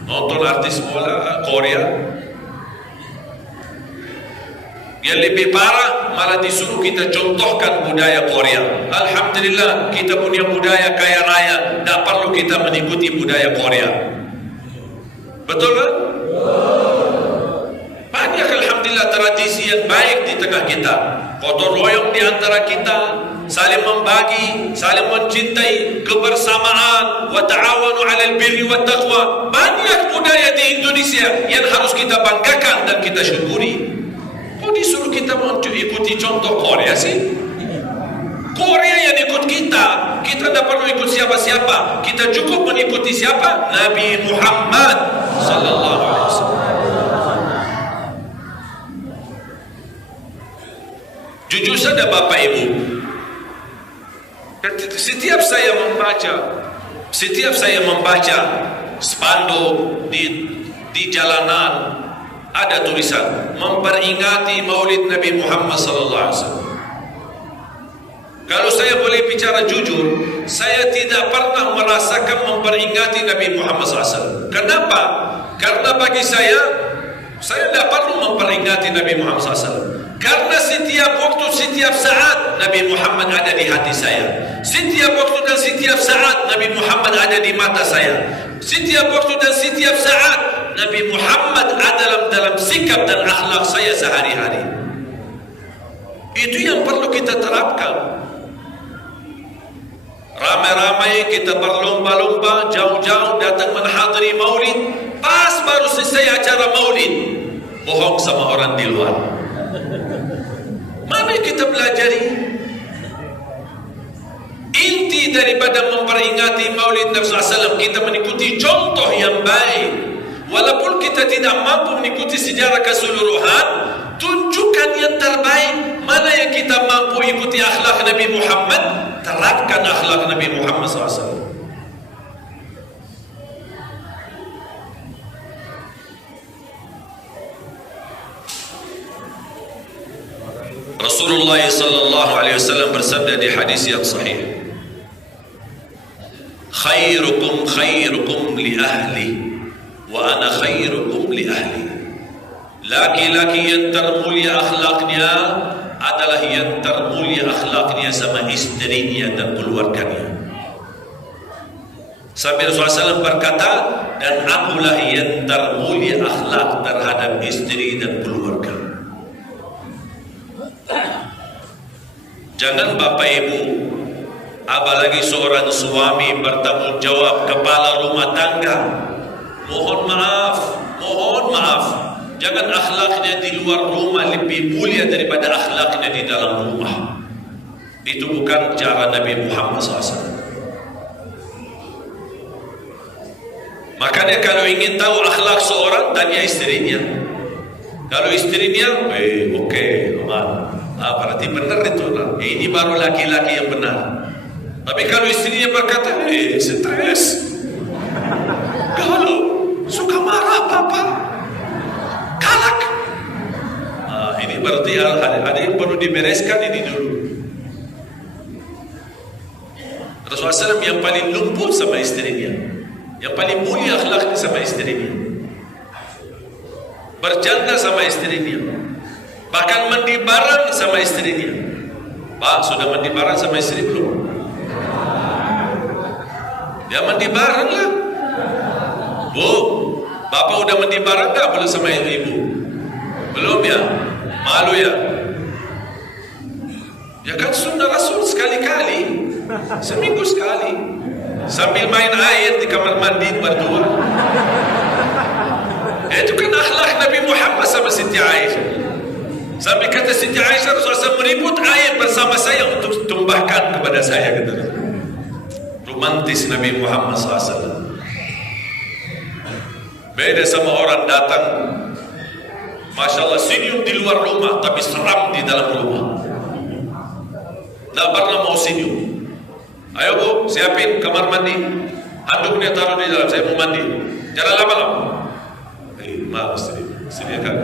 nonton artis bola Korea. Yang lebih parah, malah disuruh kita contohkan budaya Korea. Alhamdulillah, kita punya budaya kaya raya, tak perlu kita mengikuti budaya Korea. Betul kan? Banyak alhamdulillah tradisi yang baik di tengah kita. Gotong royong di antara kita, saling membagi, saling mencintai, kebersamaan, wa ta'awanu 'alal birri wat taqwa. Banyak budaya di Indonesia yang harus kita banggakan dan kita syukuri. Kok disuruh kita ikuti contoh Korea sih? Korea yang ikut kita tidak perlu ikut siapa-siapa. Kita cukup mengikuti siapa? Nabi Muhammad sallallahu alaihi wasallam. Jujur saja Bapak Ibu, setiap saya membaca spanduk di jalanan, ada tulisan memperingati Maulid Nabi Muhammad sallallahu alaihi wasallam. Kalau saya boleh bicara jujur, saya tidak pernah merasakan memperingati Nabi Muhammad SAW. Kenapa? Karena bagi saya tidak perlu memperingati Nabi Muhammad SAW. Karena setiap waktu, setiap saat Nabi Muhammad ada di hati saya. Setiap waktu dan setiap saat Nabi Muhammad ada di mata saya. Setiap waktu dan setiap saat Nabi Muhammad ada dalam sikap dan akhlak saya sehari-hari. Itu yang perlu kita terapkan. Ramai-ramai kita berlomba-lomba, jauh-jauh datang menghadiri maulid. Pas baru selesai acara maulid, bohong sama orang di luar. Mana kita pelajari? Inti daripada memperingati maulid Nabi SAW, kita mengikuti contoh yang baik. Walaupun kita tidak mampu mengikuti sejarah keseluruhan, tunjukkan yang terbaik. Mana yang kita mampu ikuti akhlak Nabi Muhammad, terapkan akhlak Nabi Muhammad SAW. Rasulullah sallallahu alaihi wasallam bersabda di hadis yang sahih, khairukum khairukum li ahli wa ana khairukum li ahli. Laki-laki yang termulia akhlaknya adalah yang termulia akhlaknya sama istrinya dan keluarganya. Sampai Rasulullah SAW berkata, dan akulah yang termulia akhlak terhadap istri dan keluarga. Jangan Bapak Ibu, apalagi seorang suami bertanggung jawab, kepala rumah tangga, mohon maaf, jangan akhlaknya di luar rumah lebih mulia daripada akhlaknya di dalam rumah. Itu bukan cara Nabi Muhammad SAW. Makanya kalau ingin tahu akhlak seorang, tanya istrinya. Kalau istrinya, oke, aman. Berarti benar itu lah. Ini baru laki-laki yang benar. Tapi kalau istrinya berkata, stres, galau, suka marah papa, galak, ini berarti ada yang perlu dibereskan ini dulu. Rasulullah SAW yang paling lembut sama istrinya, yang paling mulia akhlaknya sama istrinya, bercanda sama istrinya, bahkan mandi bareng sama istrinya. Pak, sudah mandi bareng sama istri belum? Ya mandi bareng lah. Bu, Bapak udah mandi bareng gak boleh sama ibu? Belum ya? Malu ya? Ya kan sunnah Rasul sekali-kali, seminggu sekali, sambil main air di kamar mandi berdua. Itu kan akhlak Nabi Muhammad sama Siti Aisyah. Sampai kata Siti Aisyah, Rasulullah meribut air bersama saya untuk tumbahkan kepada saya, kata. Romantis Nabi Muhammad SAW. Beda sama orang datang, Masya Allah, senyum di luar rumah tapi seram di dalam rumah. Tak pernah mau senyum. Ayo bu, siapin kamar mandi, handuknya taruh di dalam, saya mau mandi. Jangan lama-lama. Maaf istri kan.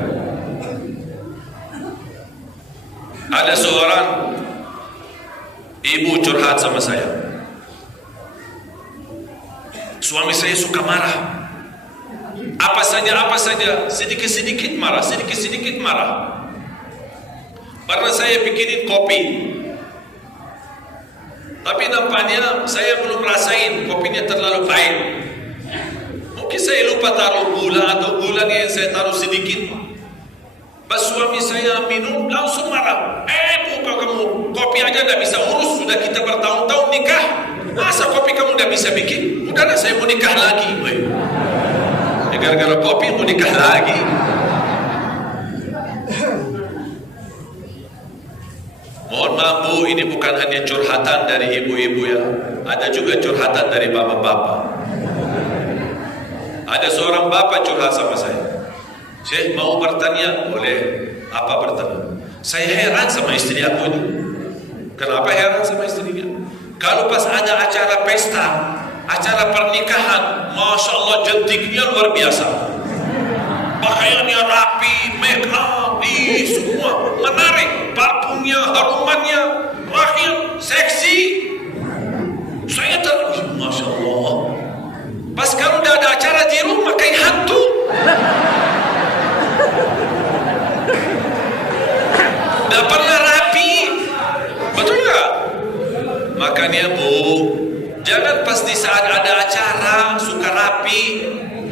Ada seorang ibu curhat sama saya. Suami saya suka marah. Apa saja, sedikit-sedikit marah, sedikit-sedikit marah. Pernah saya bikinin kopi, tapi nampaknya saya belum rasain kopinya terlalu pahit. Mungkin saya lupa taruh gula atau gulanya yang saya taruh sedikit. Pas suami saya minum langsung marah. Bukan kamu kopi aja tidak bisa urus, sudah kita bertahun-tahun nikah, masa kopi kamu tidak bisa bikin? Udahlah saya mau nikah lagi. Gara-gara kopi mau nikah lagi. Mohon maaf bu, ini bukan hanya curhatan dari ibu-ibu ya, ada juga curhatan dari bapak-bapak. Ada seorang bapak curhat sama saya. Syekh mau bertanya? Boleh. Apa bertanya? Saya heran sama istri aku ini. Kenapa heran sama istrinya? Kalau pas ada acara pesta, acara pernikahan, Masya Allah jentiknya luar biasa. Pakaiannya rapi, make up, semua menarik, parfumnya, harumannya, akhir seksi. Saya Masya Allah. Pas kamu udah ada acara di rumah kayak hantu. Tidak pernah rapi. Betul nggak? Makanya Bu, jangan pas di saat ada acara suka rapi.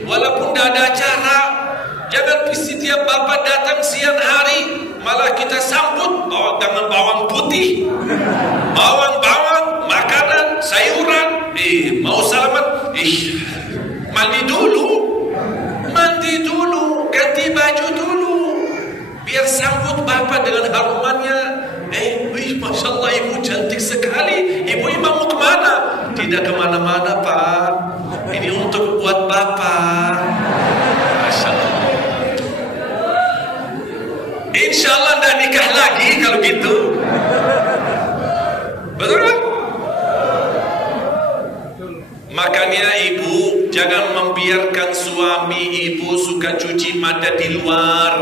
Walaupun tidak ada acara, jangan setiap bapak datang siang hari malah kita sambut dengan bawang putih, bawang, makanan, sayuran. Mau salaman, mandi dulu, ganti baju dulu, biar sambut bapak dengan harumannya. Masya Allah, ibu cantik sekali. Ibu mau kemana? Tidak kemana-mana Pak. Ini untuk buat bapak. Masya Allah. Insya Allah tidak nikah lagi kalau gitu. Betul kan? Makanya ibu jangan membiarkan suami ibu suka cuci mata di luar.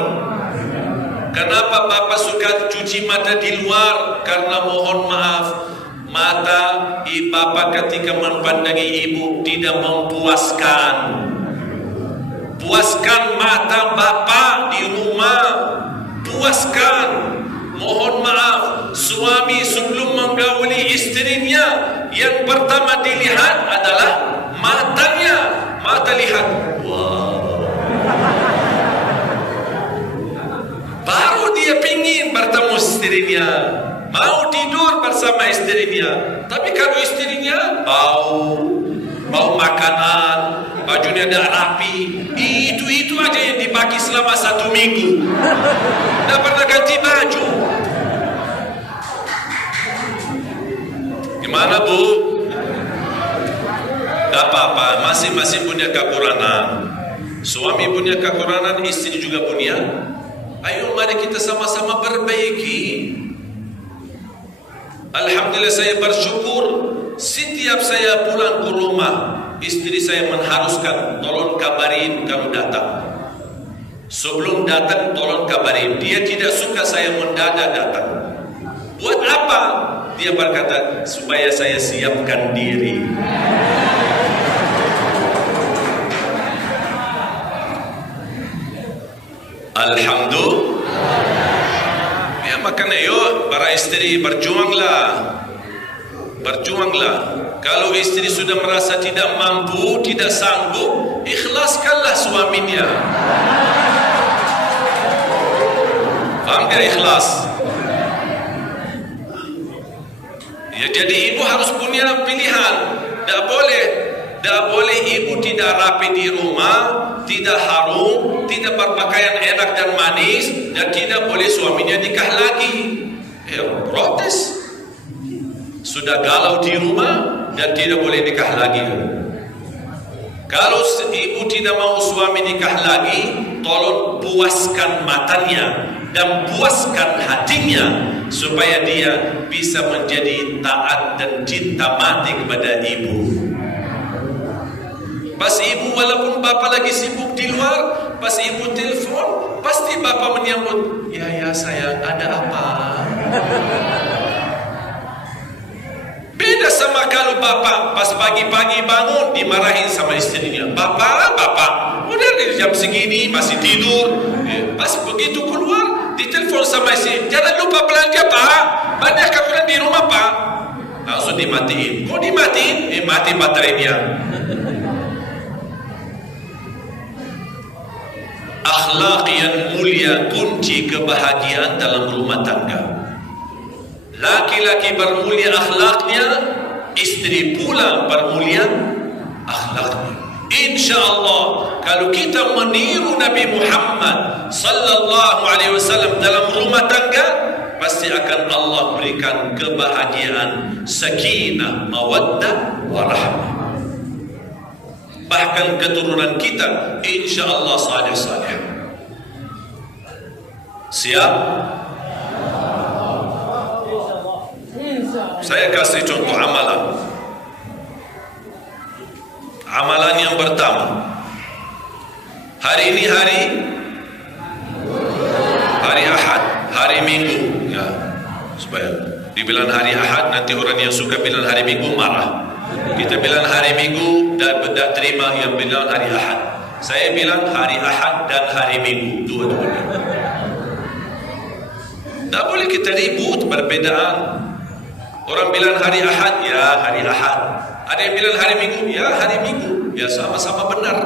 Kenapa bapak suka cuci mata di luar? Karena mohon maaf, mata bapak ketika mempandangi ibu tidak memuaskan. Puaskan mata bapak di rumah. Puaskan. Mohon maaf, suami sebelum menggauli istrinya, yang pertama dilihat adalah matanya. Mata lihat, wow. Baru dia pingin bertemu istrinya, mau tidur bersama istrinya. Tapi kalau istrinya bau makanan, bajunya tidak rapi, itu aja yang dipakai selama 1 minggu, tidak pernah ganti baju. Gimana Bu? Tidak apa-apa, masing-masing punya kekurangan. Suami punya kekurangan, istri juga punya. Ayo mari kita sama-sama perbaiki. Alhamdulillah, saya bersyukur setiap saya pulang ke rumah, istri saya mengharuskan tolong kabarin kamu datang. Sebelum datang tolong kabarin. Dia tidak suka saya mendadak datang. Buat apa? Dia berkata supaya saya siapkan diri. Alhamdulillah. Ya makanya yuk para istri berjuanglah. Kalau istri sudah merasa tidak mampu, tidak sanggup, ikhlaskanlah suaminya. Paham gak ikhlas? Ya jadi ibu harus punya pilihan. Tidak boleh ibu tidak rapi di rumah, tidak harum, tidak berpakaian enak dan manis, dan tidak boleh suaminya nikah lagi. Protes. Sudah galau di rumah dan tidak boleh nikah lagi. Kalau ibu tidak mau suami nikah lagi, tolong puaskan matanya dan puaskan hatinya supaya dia bisa menjadi taat dan cinta mati kepada ibu. Pas ibu walaupun bapak lagi sibuk di luar, pas ibu telepon, pasti bapak menyambut, ya sayang, ada apa? Beda sama kalau bapak pas pagi-pagi bangun dimarahin sama istrinya. Bapak, udah jam segini masih tidur. Pas begitu keluar, ditelepon sama istri, jangan lupa belanja Pak, banyak kekurangan di rumah Pak. Langsung dimatiin. Kok dimatiin? Mati baterainya. Akhlak yang mulia kunci kebahagiaan dalam rumah tangga. Laki-laki bermulia akhlaknya, istri pula bermulia akhlaknya. Insya Allah kalau kita meniru Nabi Muhammad sallallahu alaihi wasallam dalam rumah tangga, pasti akan Allah berikan kebahagiaan, sakinah, mawaddah, warahmah. Bahkan keturunan kita insya Allah saleh-saleh. Siap? Saya kasih contoh amalan. Amalan yang pertama, hari ini hari Ahad, hari Minggu, ya, supaya Dibilang hari Ahad, nanti orang yang suka bilang hari Minggu marah. Kita bilang hari Minggu dan tidak terima yang bilang hari Ahad. Saya bilang hari Ahad dan hari Minggu, dua-duanya. Tak boleh kita ribut perbedaan. Orang bilang hari Ahad, ya hari Ahad. Ada yang bilang hari Minggu, ya hari Minggu. Ya sama-sama benar.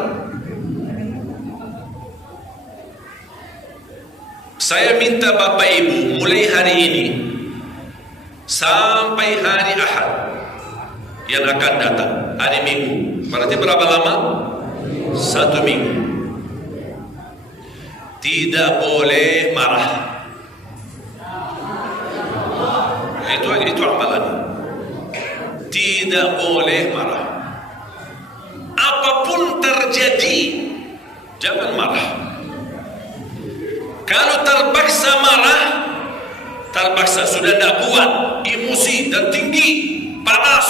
Saya minta Bapak Ibu mulai hari ini sampai hari Ahad yang akan datang, hari Minggu. Berarti berapa lama? 1 minggu. Tidak boleh marah. Itu amalan. Tidak boleh marah. Apapun terjadi, jangan marah. Kalau terpaksa marah, terpaksa sudah tidak kuat, emosi dan tinggi, panas.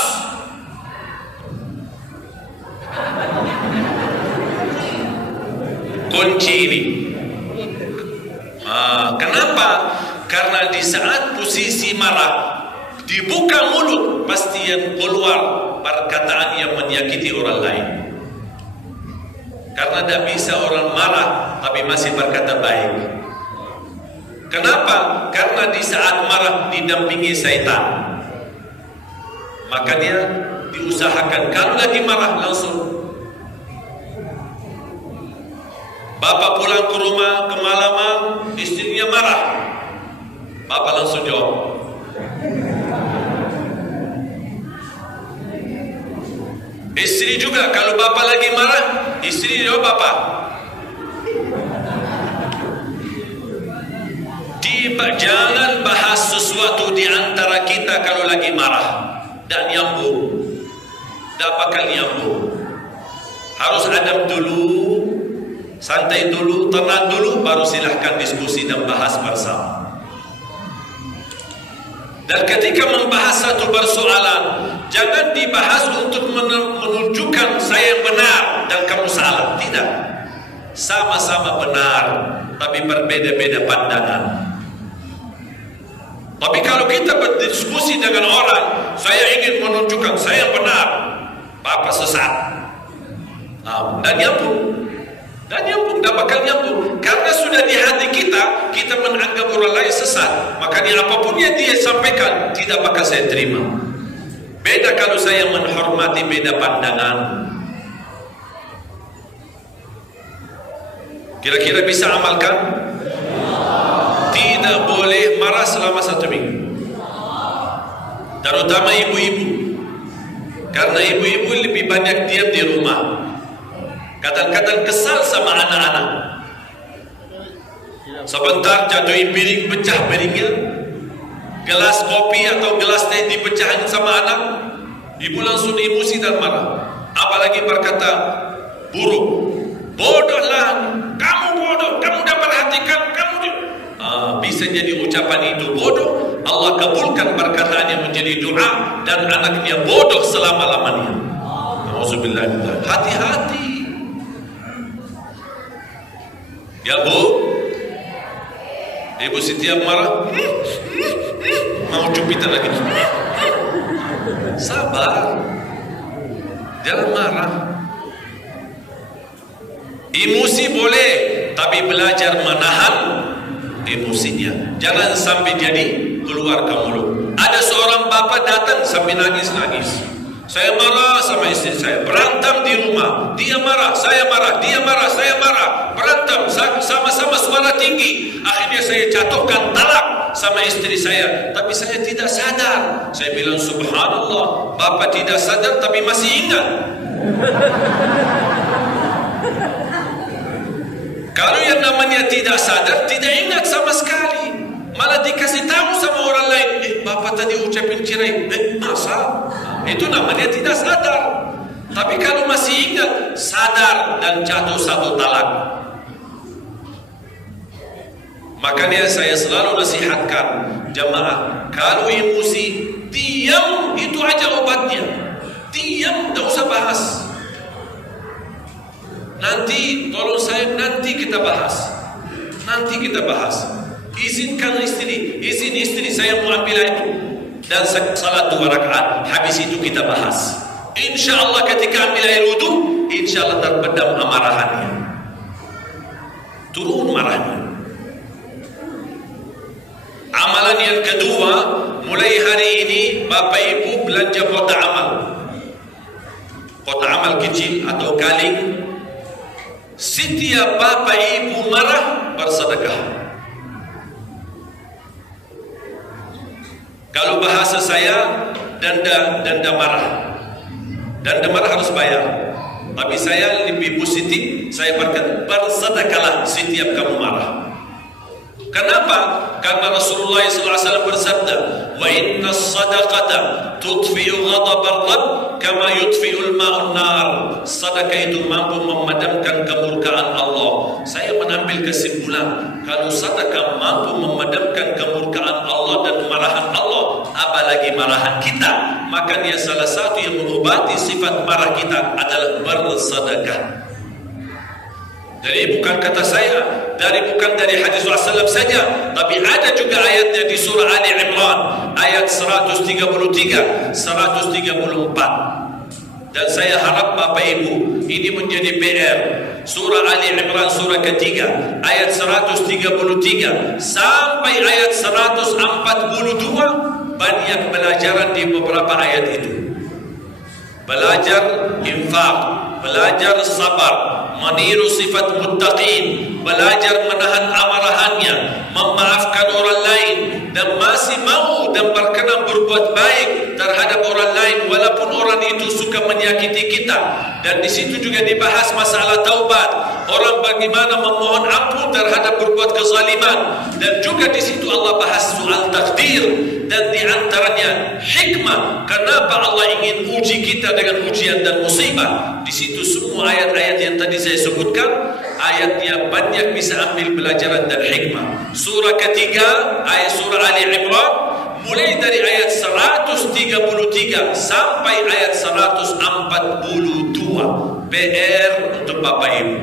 Kunci ini. Kenapa? Karena di saat posisi marah, dibuka mulut, pasti yang keluar perkataan yang menyakiti orang lain. Karena tidak bisa orang marah tapi masih berkata baik. Kenapa? Karena di saat marah didampingi syaitan. Maka dia diusahakan kalau lagi marah langsung. Bapak pulang ke rumah kemalaman, istrinya marah. Bapak langsung jawab. Istri juga kalau bapak lagi marah, istri jawab bapak. Jangan bahas sesuatu di antara kita kalau lagi marah dan nyambung. Tak bakal nyambung. Harus adab dulu, santai dulu, tenang dulu, baru silahkan diskusi dan bahas bersama. Dan ketika membahas satu persoalan, jangan dibahas untuk menunjukkan saya yang benar dan kamu salah. Tidak. Sama-sama benar, tapi berbeda-beda pandangan. Tapi kalau kita berdiskusi dengan orang, saya ingin menunjukkan saya yang benar, Bapak sesat. Dan nyambung. Dan nyambung, tak bakal nyambung. Karena sudah di hati kita, kita menganggap orang lain sesat. Makanya apapun yang dia sampaikan, tidak bakal saya terima. Beda kalau saya menghormati beda pandangan. Kira-kira bisa amalkan? Tidak boleh marah selama 1 minggu. Terutama ibu-ibu. Karena ibu-ibu lebih banyak diam di rumah. Kadang-kadang kesal sama anak-anak. Sebentar jatuhin piring, pecah piringnya. Gelas kopi atau gelas teh dipecahin sama anak. Ibu langsung emosi dan marah. Apalagi berkata buruk. Bodohlah, kamu bodoh, kamu dapat perhatikan, kamu bisa jadi ucapan itu bodoh. Allah kabulkan perkataan yang menjadi doa dan anaknya bodoh selama-lamanya. Auzubillah. Hati-hati. Ya Bu, Ibu setiap marah mau cupitan lagi. Sabar, jangan marah. Emosi boleh, tapi belajar menahan emosinya. Jangan sampai jadi keluar ke mulut. Ada seorang bapak datang sampai nangis-nangis. Saya marah sama istri saya, berantem di rumah. Dia marah, saya marah, dia marah, saya marah. Berantem, sama-sama suara tinggi. Akhirnya saya jatuhkan talak sama istri saya. Tapi saya tidak sadar. Saya bilang subhanallah, bapak tidak sadar tapi masih ingat. Kalau yang namanya tidak sadar, tidak ingat sama sekali. Malah dikasih tahu sama orang lain, bapak tadi ucapin cerai. Masa? Itu namanya tidak sadar. Tapi kalau masih ingat, sadar dan jatuh satu talak. Makanya saya selalu nasihatkan jamaah, kalau emosi, diam, itu aja obatnya. Diam, tak usah bahas. Nanti, tolong saya, nanti kita bahas. Nanti kita bahas. Izinkan istri, izin istri, saya mau ambil itu. dan salat 2 rakaat. Habis itu kita bahas. InsyaAllah ketika ambil air wudu, InsyaAllah terpedam amarahannya, turun marahnya. Amalan yang kedua, mulai hari ini Bapak Ibu belanja kotak amal. Kotak amal kecil atau kaleng. Setiap Bapak Ibu marah, bersedekah. Kalau bahasa saya, denda marah. Denda marah harus bayar. Tapi saya lebih positif, saya berkata bersedekahlah setiap kamu marah. Kenapa? Karena Rasulullah SAW bersabda, wa inna sadaqata tudfi'u ghadab ar-rabb kama yudfi'ul ma'un nar. Sedekah itu mampu memadamkan kemurkaan Allah. Saya mengambil kesimpulan, kalau sedekah mampu memadamkan kemurkaan Allah dan marahan Allah, apalagi marahan kita, maka dia salah satu yang mengobati sifat marah kita adalah bersedekah. Jadi bukan kata saya, bukan dari hadis Rasulullah saja, tapi ada juga ayatnya di surah Ali Imran ayat 133, 134. Dan saya harap Bapak Ibu ini menjadi PR. Surah Ali Imran surah ketiga ayat 133 sampai ayat 142 banyak pelajaran di beberapa ayat itu. Belajar infak, belajar sabar, meniru sifat muttaqin, belajar menahan amarahannya, memaafkan orang lain, dan masih mau dan berkenan berbuat baik terhadap orang lain walaupun orang itu suka menyakiti kita. Dan di situ juga dibahas masalah taubat, orang bagaimana memohon ampun terhadap berbuat kezaliman, dan juga di situ Allah bahas soal takdir, dan di antaranya hikmah kenapa Allah ingin uji kita dengan ujian dan musibah. Di situ semua ayat-ayat yang tadi saya sebutkan, ayatnya banyak bisa ambil pelajaran dan hikmah. Surah ketiga, ayat surah Ali Imran, mulai dari ayat 133 sampai ayat 142. PR untuk Bapak Ibu.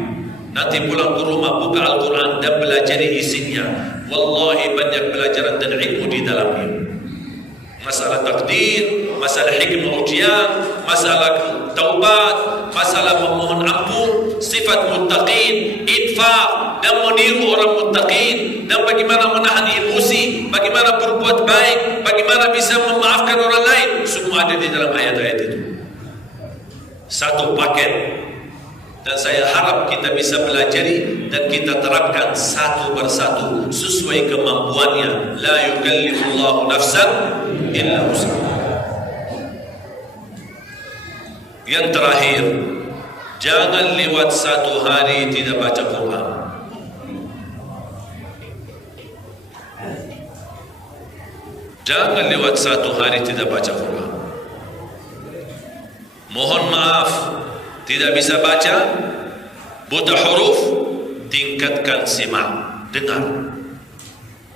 Nanti pulang ke rumah buka Al-Quran dan pelajari isinya. Wallahi banyak pelajaran dan ilmu di dalamnya. Masalah takdir, masalah hikmah ujian, masalah taubat, masalah memohon ampun, sifat muttaqin, infak, dan meniru orang muttaqin, dan bagaimana menahan emosi, bagaimana berbuat baik, bagaimana bisa memaafkan orang lain. Semua ada di dalam ayat-ayat itu. Satu paket. Dan saya harap kita bisa pelajari dan kita terapkan satu persatu sesuai kemampuannya. La yukallifullahu nafsan illa wus'aha. Yang terakhir, jangan lewat satu hari tidak baca Quran. Jangan lewat satu hari tidak baca Quran. Mohon maaf, tidak bisa baca, buta huruf, tingkatkan simak, dengar.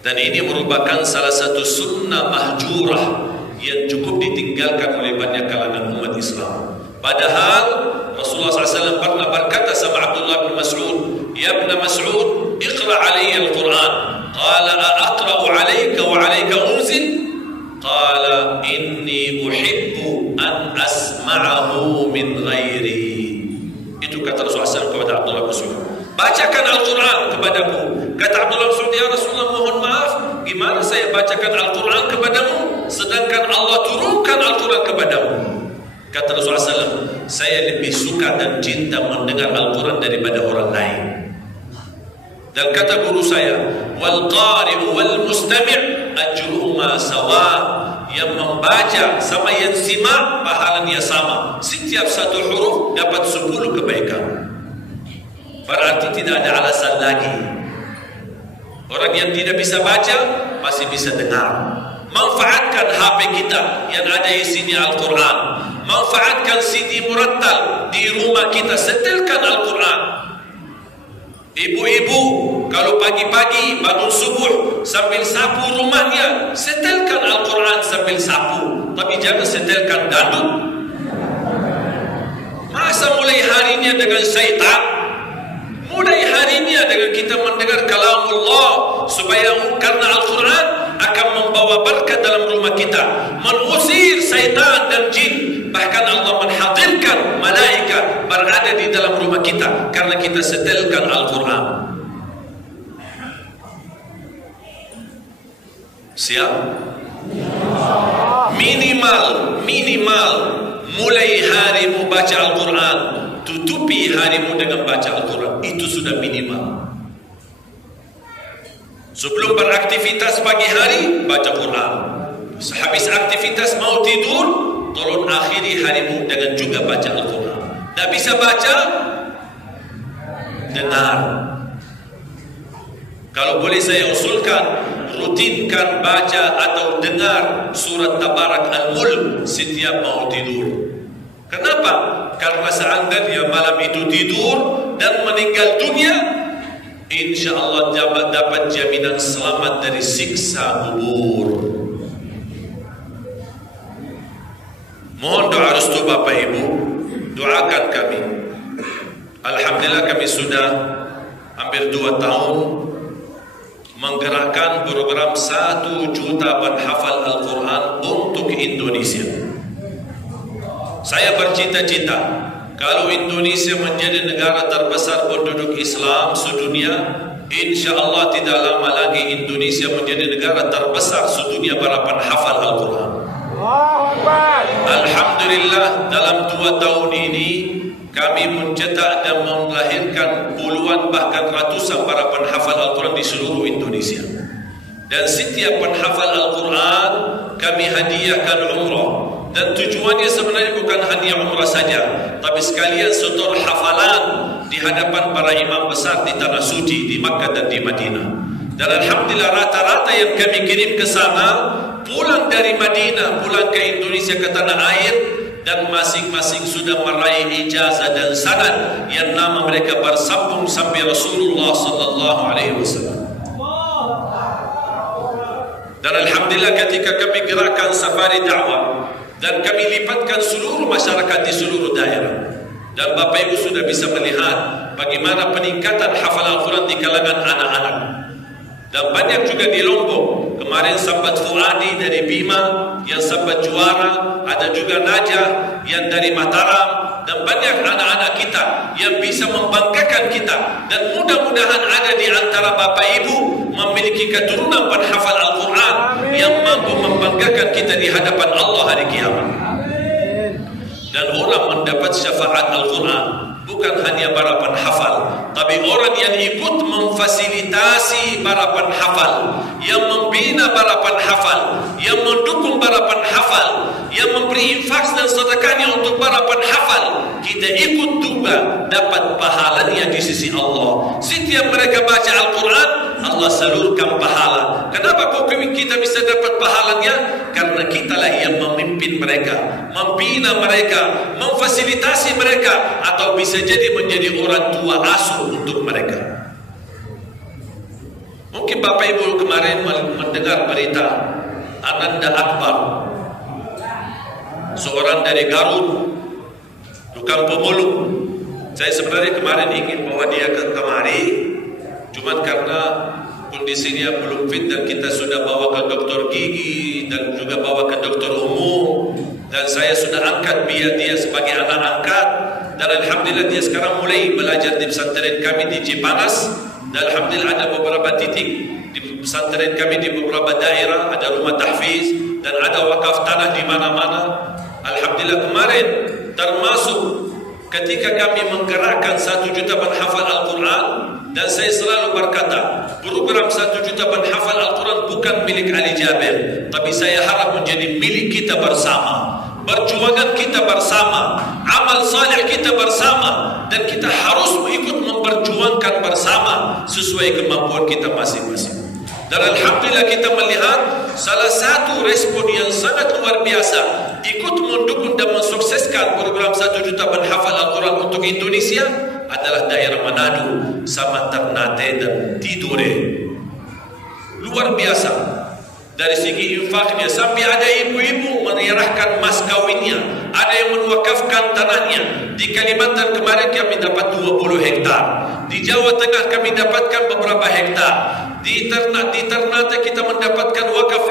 Dan ini merupakan salah satu sunnah mahjurah yang cukup ditinggalkan oleh banyak kalangan umat Islam. Padahal Rasulullah SAW pernah berkata sama Abdullah bin Mas'ud, ya ibn Mas'ud, iqra' alayya al-Quran. Qala aqra'u alayka wa alayka unzil? Qala inni uhibbu an asma'ahu min ghairi. Itu kata Rasulullah SAW kepada Abdullah bin Mas'ud, bacakan Al-Quran kepadaku. Kata Abdullah bin Mas'ud, ya Rasulullah, mohon maaf, gimana saya bacakan Al-Quran kepadamu sedangkan Allah turunkan Al-Quran kepadamu? Kata Rasulullah SAW, saya lebih suka dan cinta mendengar Al-Quran daripada orang lain. Dan kata guru saya, wal qari'u wal mustami' ajruhuma sawa. Yang membaca sama yang simak pahalanya sama. Setiap satu huruf dapat 10 kebaikan. Berarti tidak ada alasan lagi. Orang yang tidak bisa baca masih bisa dengar. Manfaatkan HP kita yang ada isinya Al-Quran. Manfaatkan CD murattal di rumah kita, setelkan Al-Quran. Ibu-ibu kalau pagi-pagi bangun subuh sambil sapu rumahnya, setelkan Al-Quran sambil sapu. Tapi jangan setelkan dangdut. Masa mulai harinya dengan syaitan? Mulai harinya dengan kita mendengar kalamullah, supaya karena Al-Quran akan membawa berkat dalam rumah kita, mengusir syaitan dan jin. Bahkan Allah menghadirkan malaikat berada di dalam rumah kita karena kita setelkan Al-Quran. Siap? Minimal mulai harimu baca Al-Quran, tutupi harimu dengan baca Al-Quran. Itu sudah minimal. Sebelum beraktivitas pagi hari, baca Quran. Sehabis aktivitas mau tidur, tolong akhiri harimu dengan juga baca Al-Quran. Tak bisa baca, dengar. Kalau boleh saya usulkan, rutinkan baca atau dengar surat Tabarak Al-Mulk setiap mau tidur. Kenapa? Karena seandainya malam itu tidur dan meninggal dunia, insya Allah dapat jaminan selamat dari siksa kubur. Mohon doa restu Bapak Ibu, doakan kami. Alhamdulillah kami sudah hampir 2 tahun menggerakkan program 1 juta penghafal Al-Quran untuk Indonesia. Saya bercita-cita kalau Indonesia menjadi negara terbesar penduduk Islam sedunia, insya Allah tidak lama lagi Indonesia menjadi negara terbesar sedunia para penghafal Al-Quran. Alhamdulillah dalam 2 tahun ini kami mencetak dan melahirkan puluhan bahkan ratusan para penghafal Al-Quran di seluruh Indonesia. Dan setiap penghafal Al-Quran kami hadiahkan umrah. Dan tujuannya sebenarnya bukan hanya umrah saja, tapi sekalian setor hafalan di hadapan para imam besar di tanah suci di Makkah dan di Madinah. Dan alhamdulillah rata-rata yang kami kirim ke sana pulang dari Madinah, pulang ke Indonesia ke tanah air, dan masing-masing sudah meraih ijazah dan sanad yang nama mereka bersambung sampai Rasulullah sallallahu alaihi wasallam. Dan alhamdulillah ketika kami gerakan safari dakwah dan kami lipatkan seluruh masyarakat di seluruh daerah, dan Bapak Ibu sudah bisa melihat bagaimana peningkatan hafal Al-Quran di kalangan anak-anak. Dan banyak juga di Lombok. Kemarin sahabat Fuadi dari Bima yang sahabat juara, ada juga Najah yang dari Mataram, dan banyak anak-anak kita yang bisa membanggakan kita. Dan mudah-mudahan ada di antara Bapak Ibu memiliki keturunan penghafal Al-Quran yang mampu membanggakan kita di hadapan Allah hari kiamat. Dan orang mendapat syafaat Al-Quran bukan hanya para penghafal, tapi orang yang ikut memfasilitasi para penghafal, yang membina para penghafal, yang mendukung para penghafal, yang memberi infak dan sedekahnya untuk para penghafal. Kita ikut juga dapat pahalanya di sisi Allah. Setiap mereka baca Al-Quran, Allah salurkan pahala. Kenapa kok kita bisa dapat pahalanya? Karena kitalah yang memimpin mereka, membina mereka, memfasilitasi mereka, atau bisa jadi menjadi orang tua asuh untuk mereka. Mungkin Bapak Ibu kemarin mendengar berita Ananda Akbar, seorang dari Garut, tukang pemulung. Saya sebenarnya kemarin ingin bawa dia ke kemari, cuman karena kondisinya belum fit dan kita sudah bawa ke dokter gigi dan juga bawa ke dokter umum, dan saya sudah angkat biar dia sebagai anak angkat. Dan alhamdulillah dia sekarang mulai belajar di pesantren kami di Cipanas, dan alhamdulillah ada beberapa titik di pesantren kami di beberapa daerah, ada rumah tahfiz dan ada wakaf tanah di mana-mana. Alhamdulillah kemarin termasuk ketika kami menggerakkan 1 juta penghafal Al-Quran, dan saya selalu berkata program 1 juta penghafal Al-Quran bukan milik Ali Jabir, tapi saya harap menjadi milik kita bersama. Perjuangan kita bersama, amal saleh kita bersama, dan kita harus ikut memperjuangkan bersama sesuai kemampuan kita masing-masing. Dan alhamdulillah kita melihat salah satu respon yang sangat luar biasa ikut mendukung dan mensukseskan program 1 juta penghafal Al-Quran untuk Indonesia adalah daerah Manado sama Ternate dan Tidore. Luar biasa. Dari segi infaknya, sampai ada ibu-ibu menyerahkan mas kawinnya, ada yang menwakafkan tanahnya. Di Kalimantan kemarin kami dapat 20 hektar, di Jawa Tengah kami dapatkan beberapa hektar, Di Ternate kita mendapatkan wakaf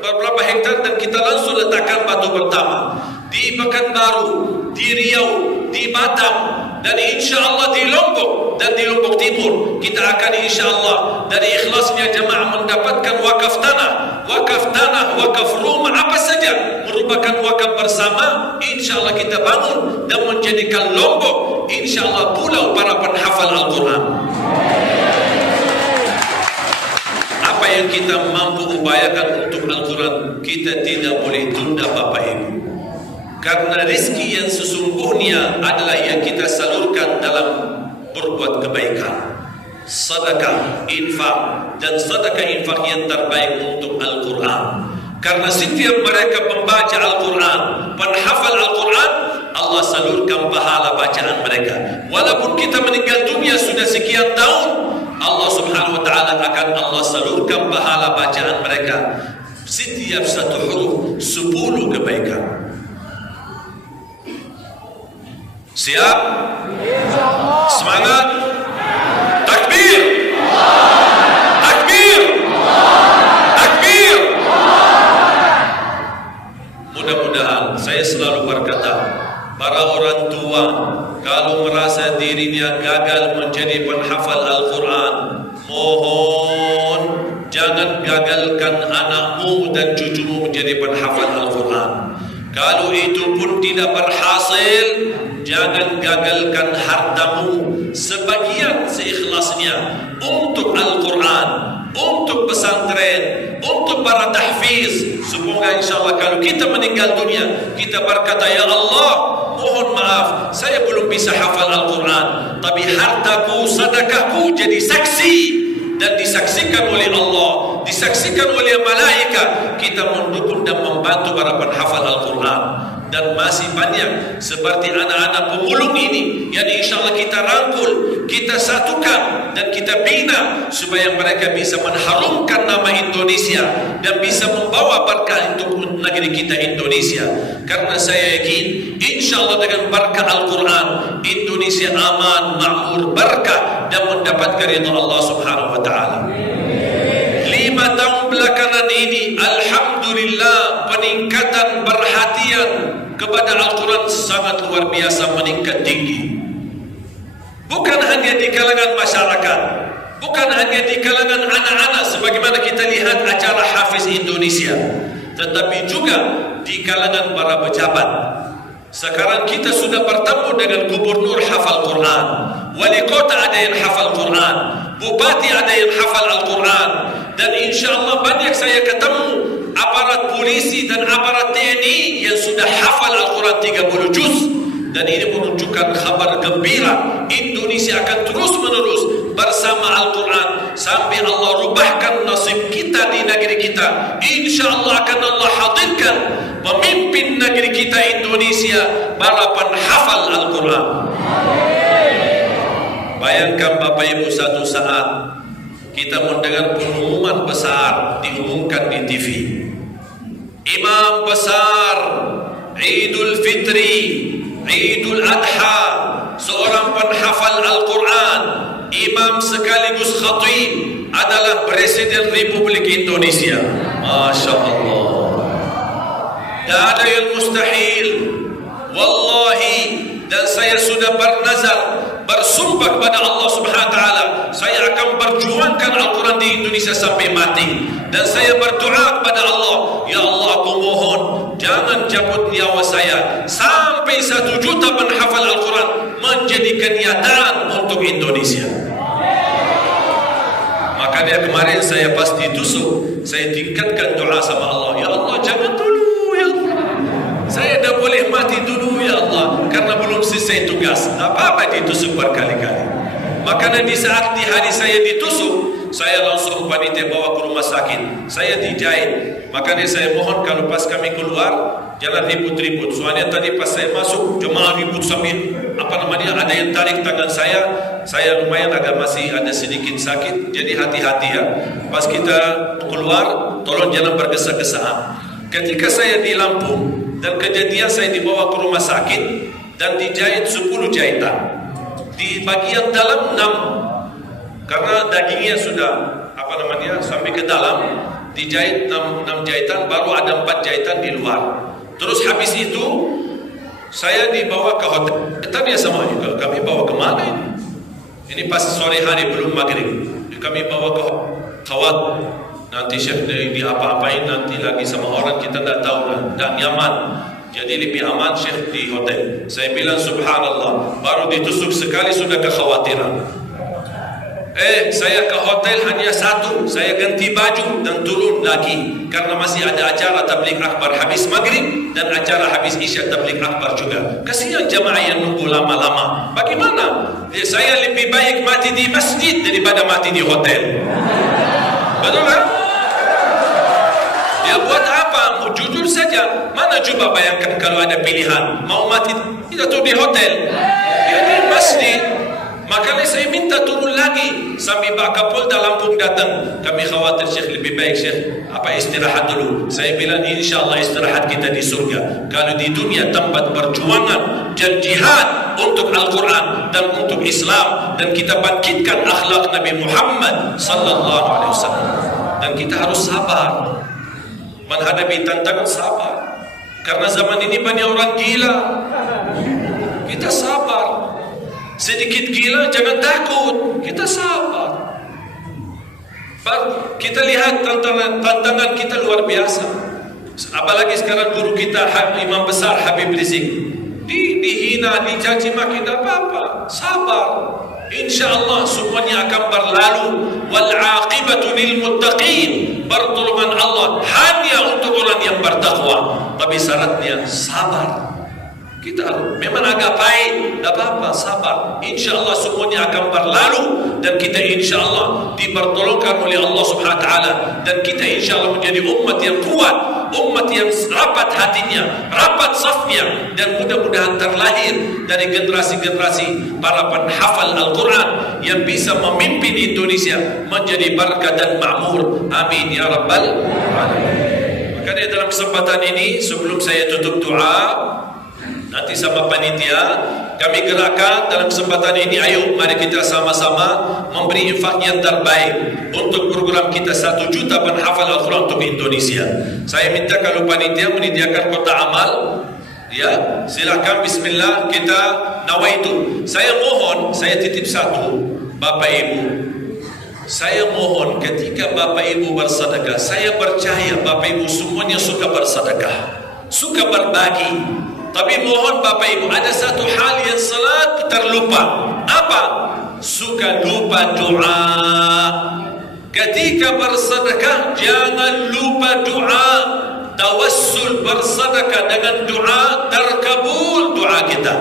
beberapa hektar dan kita langsung letakkan batu pertama. Di Pekanbaru, di Riau, di Batam, dan insya Allah di Lombok dan di Lombok Timur kita akan insya Allah dari ikhlasnya jemaah mendapatkan wakaf tanah, wakaf rumah, apa saja merupakan wakaf bersama. Insya Allah kita bangun dan menjadikan Lombok insya Allah pulau para penghafal Al-Quran. Apa yang kita mampu upayakan untuk Al-Quran kita tidak boleh tunda Bapak Ibu. Karena rezeki yang sesungguhnya adalah yang kita salurkan dalam berbuat kebaikan, sedekah, infak, dan sedekah infak yang terbaik untuk Al-Quran. Karena setiap mereka pembaca Al-Quran, penghafal Al-Quran, Allah salurkan pahala bacaan mereka. Walaupun kita meninggal dunia sudah sekian tahun, Allah Subhanahu wa Ta'ala akan Allah salurkan pahala bacaan mereka. Setiap satu huruf 10 kebaikan. Siap? Semangat? Takbir! Takbir! Takbir! Mudah-mudahan saya selalu berkata, para orang tua kalau merasa dirinya gagal menjadi penghafal Al-Quran, mohon jangan gagalkan anakmu dan cucumu menjadi penghafal Al-Quran. Kalau itu pun tidak berhasil, jangan gagalkan hartamu sebagian seikhlasnya untuk Al-Quran, untuk pesantren, untuk para tahfiz. Semoga insyaAllah kalau kita meninggal dunia, kita berkata, ya Allah, mohon maaf, saya belum bisa hafal Al-Quran, tapi hartaku, sedekahku jadi saksi. Dan disaksikan oleh Allah, disaksikan oleh malaikat. Kita mendukung dan membantu para penghafal Al-Quran. Dan masih banyak seperti anak-anak pemulung ini yang insya Allah kita rangkul, kita satukan dan kita bina supaya mereka bisa mengharumkan nama Indonesia dan bisa membawa berkah untuk negeri kita Indonesia. Karena saya yakin insya Allah dengan berkah Al-Quran Indonesia aman, makmur, berkah dan mendapatkan ridha Allah Subhanahu wa Ta'ala. 5 tahun belakangan ini alhamdulillah peningkatan perhatian kepada Al-Quran sangat luar biasa, meningkat tinggi. Bukan hanya di kalangan masyarakat, bukan hanya di kalangan anak-anak sebagaimana kita lihat acara Hafiz Indonesia, tetapi juga di kalangan para pejabat. Sekarang kita sudah bertemu dengan gubernur hafal Quran, wali kota ada yang hafal Quran, bupati ada yang hafal Al-Quran, dan insya Allah banyak saya ketemu aparat polisi dan aparat TNI yang sudah hafal Al-Quran 30 juz. Dan ini menunjukkan kabar gembira, Indonesia akan terus-menerus bersama Al-Quran sampai Allah rubahkan nasib kita di negeri kita. Insya Allah akan Allah hadirkan pemimpin negeri kita Indonesia para penghafal Al-Quran. Bayangkan Bapak Ibu, satu saat kita mendengar pengumuman besar diumumkan di TV. Imam besar Idul Fitri, Idul Adha, seorang penghafal Al-Quran, imam sekaligus khatib, adalah Presiden Republik Indonesia. Masya Allah. Tak ada yang mustahil. Wallahi, dan saya sudah bernazar, bersumpah kepada Allah Subhanahu wa Ta'ala, saya akan perjuangkan Al-Quran di Indonesia sampai mati. Dan saya berdoa kepada Allah, ya Allah, aku mohon jangan cabut nyawa saya sampai 1 juta penghafal Al-Quran menjadi kenyataan untuk Indonesia. Makanya kemarin saya pasti tusuk, saya tingkatkan doa sama Allah, ya Allah jangan dulu, ya Allah, saya dah boleh mati dulu ya Allah, karena belum selesai tugas. Tak apa-apa ditusuk berkali-kali. Makanya di saat di hari saya ditusuk, saya langsung panitia bawa ke rumah sakit, saya dijahit. Makanya saya mohon kalau pas kami keluar jangan ribut-ribut. Soalnya tadi pas saya masuk jemaah ribut sambil ada yang tarik tangan saya lumayan agak masih ada sedikit sakit. Jadi hati-hati ya. Pas kita keluar tolong jangan bergesa-gesaan. Ketika saya di Lampung dan kejadian saya dibawa ke rumah sakit dan dijahit 10 jahitan. Di bagian dalam 6, karena dagingnya sudah sampai ke dalam, dijahit 6 jahitan, baru ada 4 jahitan di luar. Terus habis itu saya dibawa ke hotel. Tanya sama juga, kami bawa ke mana ini? Ini pas sore hari belum maghrib. Kami bawa ke khawat. Nanti Syekh di apa-apain nanti lagi sama orang kita tidak tahu dan nyaman. Jadi lebih aman Syekh di hotel. Saya bilang subhanallah, baru ditusuk sekali sudah kekhawatiran. Saya ke hotel hanya 1, saya ganti baju dan turun lagi karena masih ada acara tabligh akbar habis maghrib dan acara habis isya tabligh akbar juga. Kasihan jamaah yang nunggu lama-lama. Bagaimana? Saya lebih baik mati di masjid daripada mati di hotel. Betul kan? Ya buat apa? Jujur saja. Mana coba bayangkan kalau ada pilihan mau mati atau di hotel? Ya di masjid. Makanya saya minta turun lagi sampai Pak Kapolda Lampung datang. Kami khawatir Syekh, lebih baik Syekh istirahat dulu. Saya bilang insya Allah istirahat kita di surga. Kalau di dunia tempat perjuangan dan jihad untuk Al-Quran dan untuk Islam, dan kita bangkitkan akhlak Nabi Muhammad sallallahu alaihi wasallam. Dan kita harus sabar menghadapi tantangan, sabar. Karena zaman ini banyak orang gila. Kita sabar. Sedikit gila jangan takut, kita sabar. Kita lihat tantangan kita luar biasa. Apalagi sekarang guru kita Imam Besar Habib Rizik dihina, dicaci maki, tidak apa-apa, sabar. InsyaAllah semuanya akan berlalu. Wal aqibatu lil muttaqin. Pertolongan Allah hanya untuk orang yang bertakwa. Tapi syaratnya sabar. Kita memang agak pahit, tidak apa-apa, sabar. InsyaAllah semuanya akan berlalu dan kita insyaAllah dipertolongkan oleh Allah Subhanahu Wa Taala, dan kita insyaAllah menjadi umat yang kuat, umat yang rapat hatinya, rapat safnya, dan mudah-mudahan terlahir dari generasi-generasi para penghafal Al-Quran yang bisa memimpin Indonesia menjadi berkah dan makmur. Amin ya Rabbal Alamin. Makanya dalam kesempatan ini sebelum saya tutup doa, nanti sama panitia kami gerakkan dalam kesempatan ini, ayo mari kita sama-sama memberi infak yang terbaik untuk program kita 1 juta penghafal Al-Quran untuk Indonesia. Saya minta kalau panitia menyediakan kotak amal, ya silakan, bismillah, kita nawaitu. Saya mohon, saya titip 1, Bapak Ibu, saya mohon ketika Bapak Ibu bersedekah, saya percaya Bapak Ibu semuanya suka bersedekah, suka berbagi. Tapi mohon Bapak Ibu, ada satu hal yang selalu terlupa. Apa? Suka lupa doa. Ketika bersedekah jangan lupa doa. Tawassul bersedekah dengan doa, terkabul doa kita.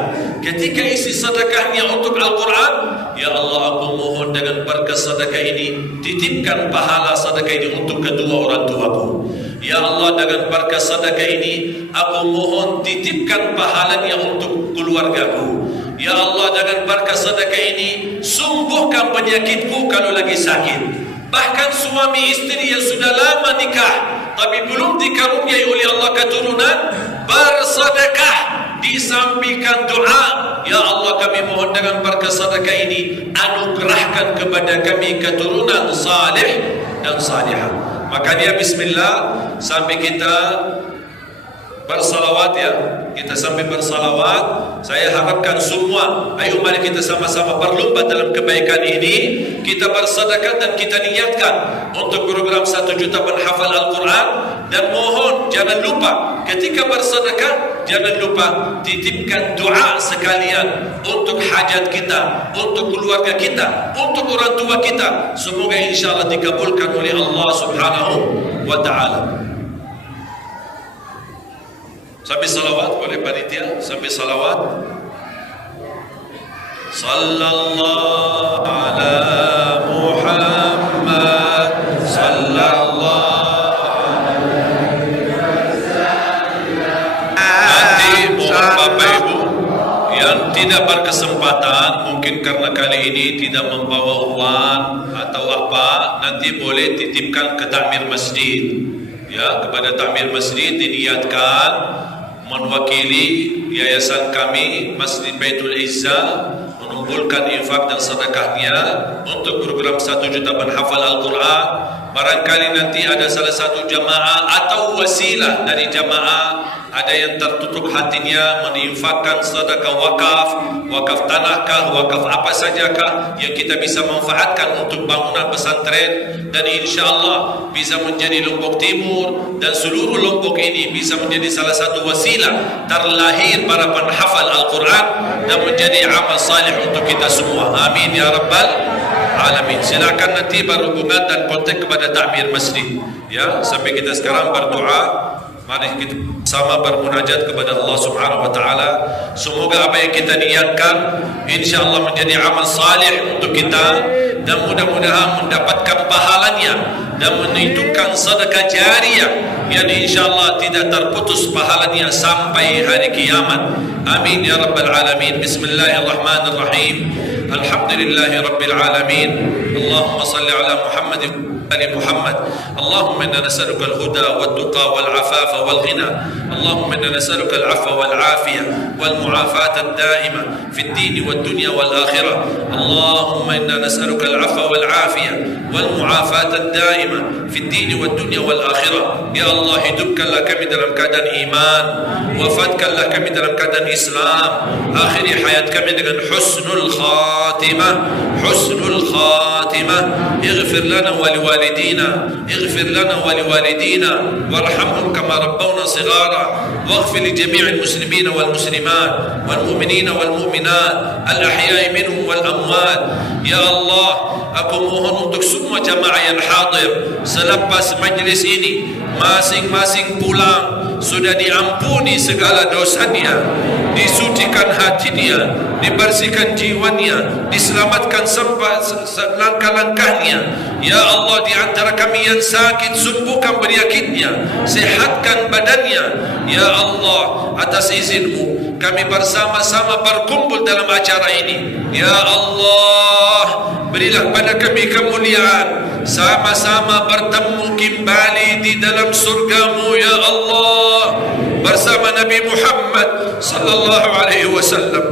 Ketika isi sedekahnya untuk Al-Quran, ya Allah, aku mohon dengan berkat sedekah ini titipkan pahala sedekah ini untuk kedua orang tuaku. Ya Allah, dengan berkat sedekah ini aku mohon titipkan pahalanya untuk keluargaku. Ya Allah, dengan berkat sedekah ini sembuhkan penyakitku kalau lagi sakit. Bahkan suami istri yang sudah lama nikah tapi belum dikaruniai oleh Allah keturunan, bersedekah disampaikan doa. Ya Allah, kami mohon dengan berkat sedekah ini anugerahkan kepada kami keturunan saleh dan salihah. Makanya bismillah, sampai kita bersalawat ya. Kita sampai bersalawat. Saya harapkan semua, ayo mari kita sama-sama berlomba dalam kebaikan ini. Kita bersedekah dan kita niatkan untuk program 1 juta penghafal Al-Quran. Dan mohon jangan lupa ketika bersedekah, jangan lupa titipkan doa sekalian untuk hajat kita, untuk keluarga kita, untuk orang tua kita. Semoga insyaAllah dikabulkan oleh Allah Subhanahu wa Ta'ala. Sampai salawat boleh panitia, sampai salawat. Sallallahu ala Muhammad, sallallahu alaihi wasallam. Nanti mohon Bapak Ibu yang tidak berkesempatan, mungkin karena kali ini tidak membawa uang atau apa, nanti boleh titipkan ke takmir masjid. Ya, kepada takmir masjid diniatkan mewakili yayasan kami Masjid Baitul Izzah mengumpulkan infak dan sedekahnya untuk program 1 juta penghafal Al-Quran. Barangkali nanti ada salah satu jamaah atau wasilah dari jamaah, ada yang tertutup hatinya menginfakkan sedekah wakaf tanahkah, wakaf apa sajakah yang kita bisa manfaatkan untuk bangunan pesantren, dan insyaAllah bisa menjadi Lombok Timur dan seluruh Lombok ini bisa menjadi salah satu wasilah terlahir para penghafal Al-Quran dan menjadi amal salih untuk kita semua. Amin ya Rabbal Alamin. Silakan nanti berhubungan dan kontak kepada takmir masjid. Ya, sampai kita sekarang berdoa. Mari kita sama bermunajat kepada Allah Subhanahu wa taala. Semoga apa yang kita niatkan insyaallah menjadi amal salih untuk kita dan mudah-mudahan mendapatkan pahalanya dan menghitungkan sedekah jariyah yang insyaallah tidak terputus pahalanya sampai hari kiamat. Amin ya rabbal alamin. Bismillahirrahmanirrahim. Alhamdulillahi rabbil alamin. Allahumma salli ala Muhammadin آل محمد. اللهم إنا نسألك الهدى والتقى والعفاف والغنى. اللهم إنا نسألك العفو والعافية والمعافاة الدائمة في الدين والدنيا والآخرة. اللهم إنا نسألك العفو والعافية والمعافاة الدائمة في الدين والدنيا والآخرة. يا الله هدبك لك من dalam keadaan iman, wafatkan lah kami dalam keadaan Islam, akhiri hayat kami dengan husnul khatimah. Husnul khatimah. Ighfir lana wa liwalidina, ighfir lana wa liwalidina warhamhum kama rabbawna صغارا واغفر لجميع المسلمين والمسلمات والمؤمنين والمؤمنات الأحياء منهم والأموات. Ya Allah, aku mohon untuk semua jamaah yang hadir selepas majlis ini masing-masing pulang sudah diampuni segala dosanya, disucikan hatinya, dibersihkan jiwanya, diselamatkan sampai langkah-langkahnya. Ya Allah, di antara kami yang sakit sembuhkan penyakitnya, sehatkan badannya. Ya Allah, atas izin-Mu kami bersama-sama berkumpul dalam acara ini. Ya Allah, berilah pada kami kemuliaan, sama-sama bertemu kembali di dalam surga-Mu ya Allah bersama Nabi Muhammad sallallahu alaihi wasallam.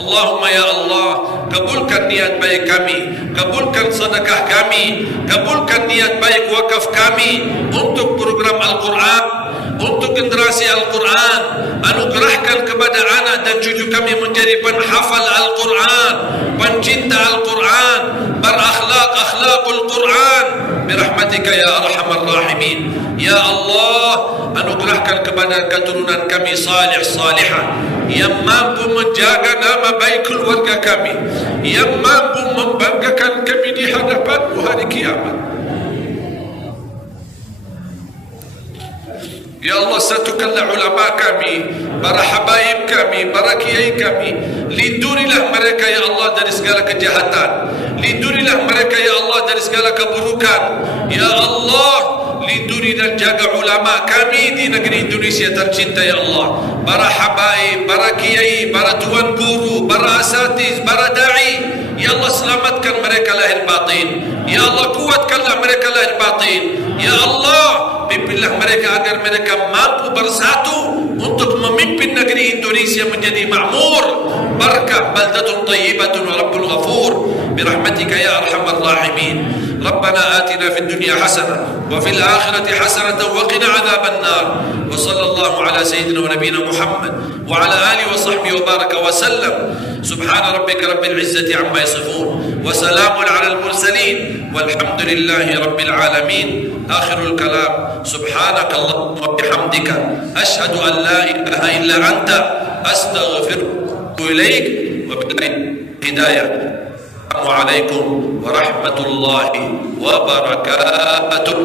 Allahumma ya Allah, kabulkan niat baik kami, kabulkan sedekah kami, kabulkan niat baik wakaf kami untuk program Al-Quran, untuk generasi Al-Quran. Anugerahkan kepada anak dan cucu kami menjadi penghafal Al-Quran, pencinta Al-Quran, berakhlak akhlakul Quran birahmatika ya arhamar rahimin. Ya Allah, anugerahkan kepada keturunan kami salih salihah yang mampu menjaga nama baik keluarga kami, yang mampu membanggakan kami di hadapan-Mu hari kiamat. Ya Allah, satukanlah ulama kami, para habaib kami, para kiai kami. Lindungilah mereka ya Allah dari segala kejahatan, lindungilah mereka ya Allah dari segala keburukan. Ya Allah, lindungi dan jaga ulama kami di negeri Indonesia tercinta ya Allah. Para habaib, para kiai, para tuan guru, para asatiz, para da'i, ya Allah selamatkan mereka lahir batin. Ya Allah, kuatkanlah mereka lahir batin. Ya Allah, pimpinlah mereka agar mereka mampu bersatu untuk memimpin negeri Indonesia menjadi makmur, barakah, baldatun tayyibatun wa rabbul ghafur birahmatika ya arhamar rahimin. ربنا آتنا في الدنيا حسنة وفي الآخرة حسنة وقنا عذاب النار. وصلى الله على سيدنا ونبينا محمد وعلى آله وصحبه وبارك وسلم. سبحان ربك رب العزة عما يصفون وسلام على المرسلين والحمد لله رب العالمين. آخر الكلام سبحانك اللهم وبحمدك أشهد أن لا إله إلا أنت أستغفرك إليك وبالله هداية. Assalamualaikum warahmatullahi wabarakatuh.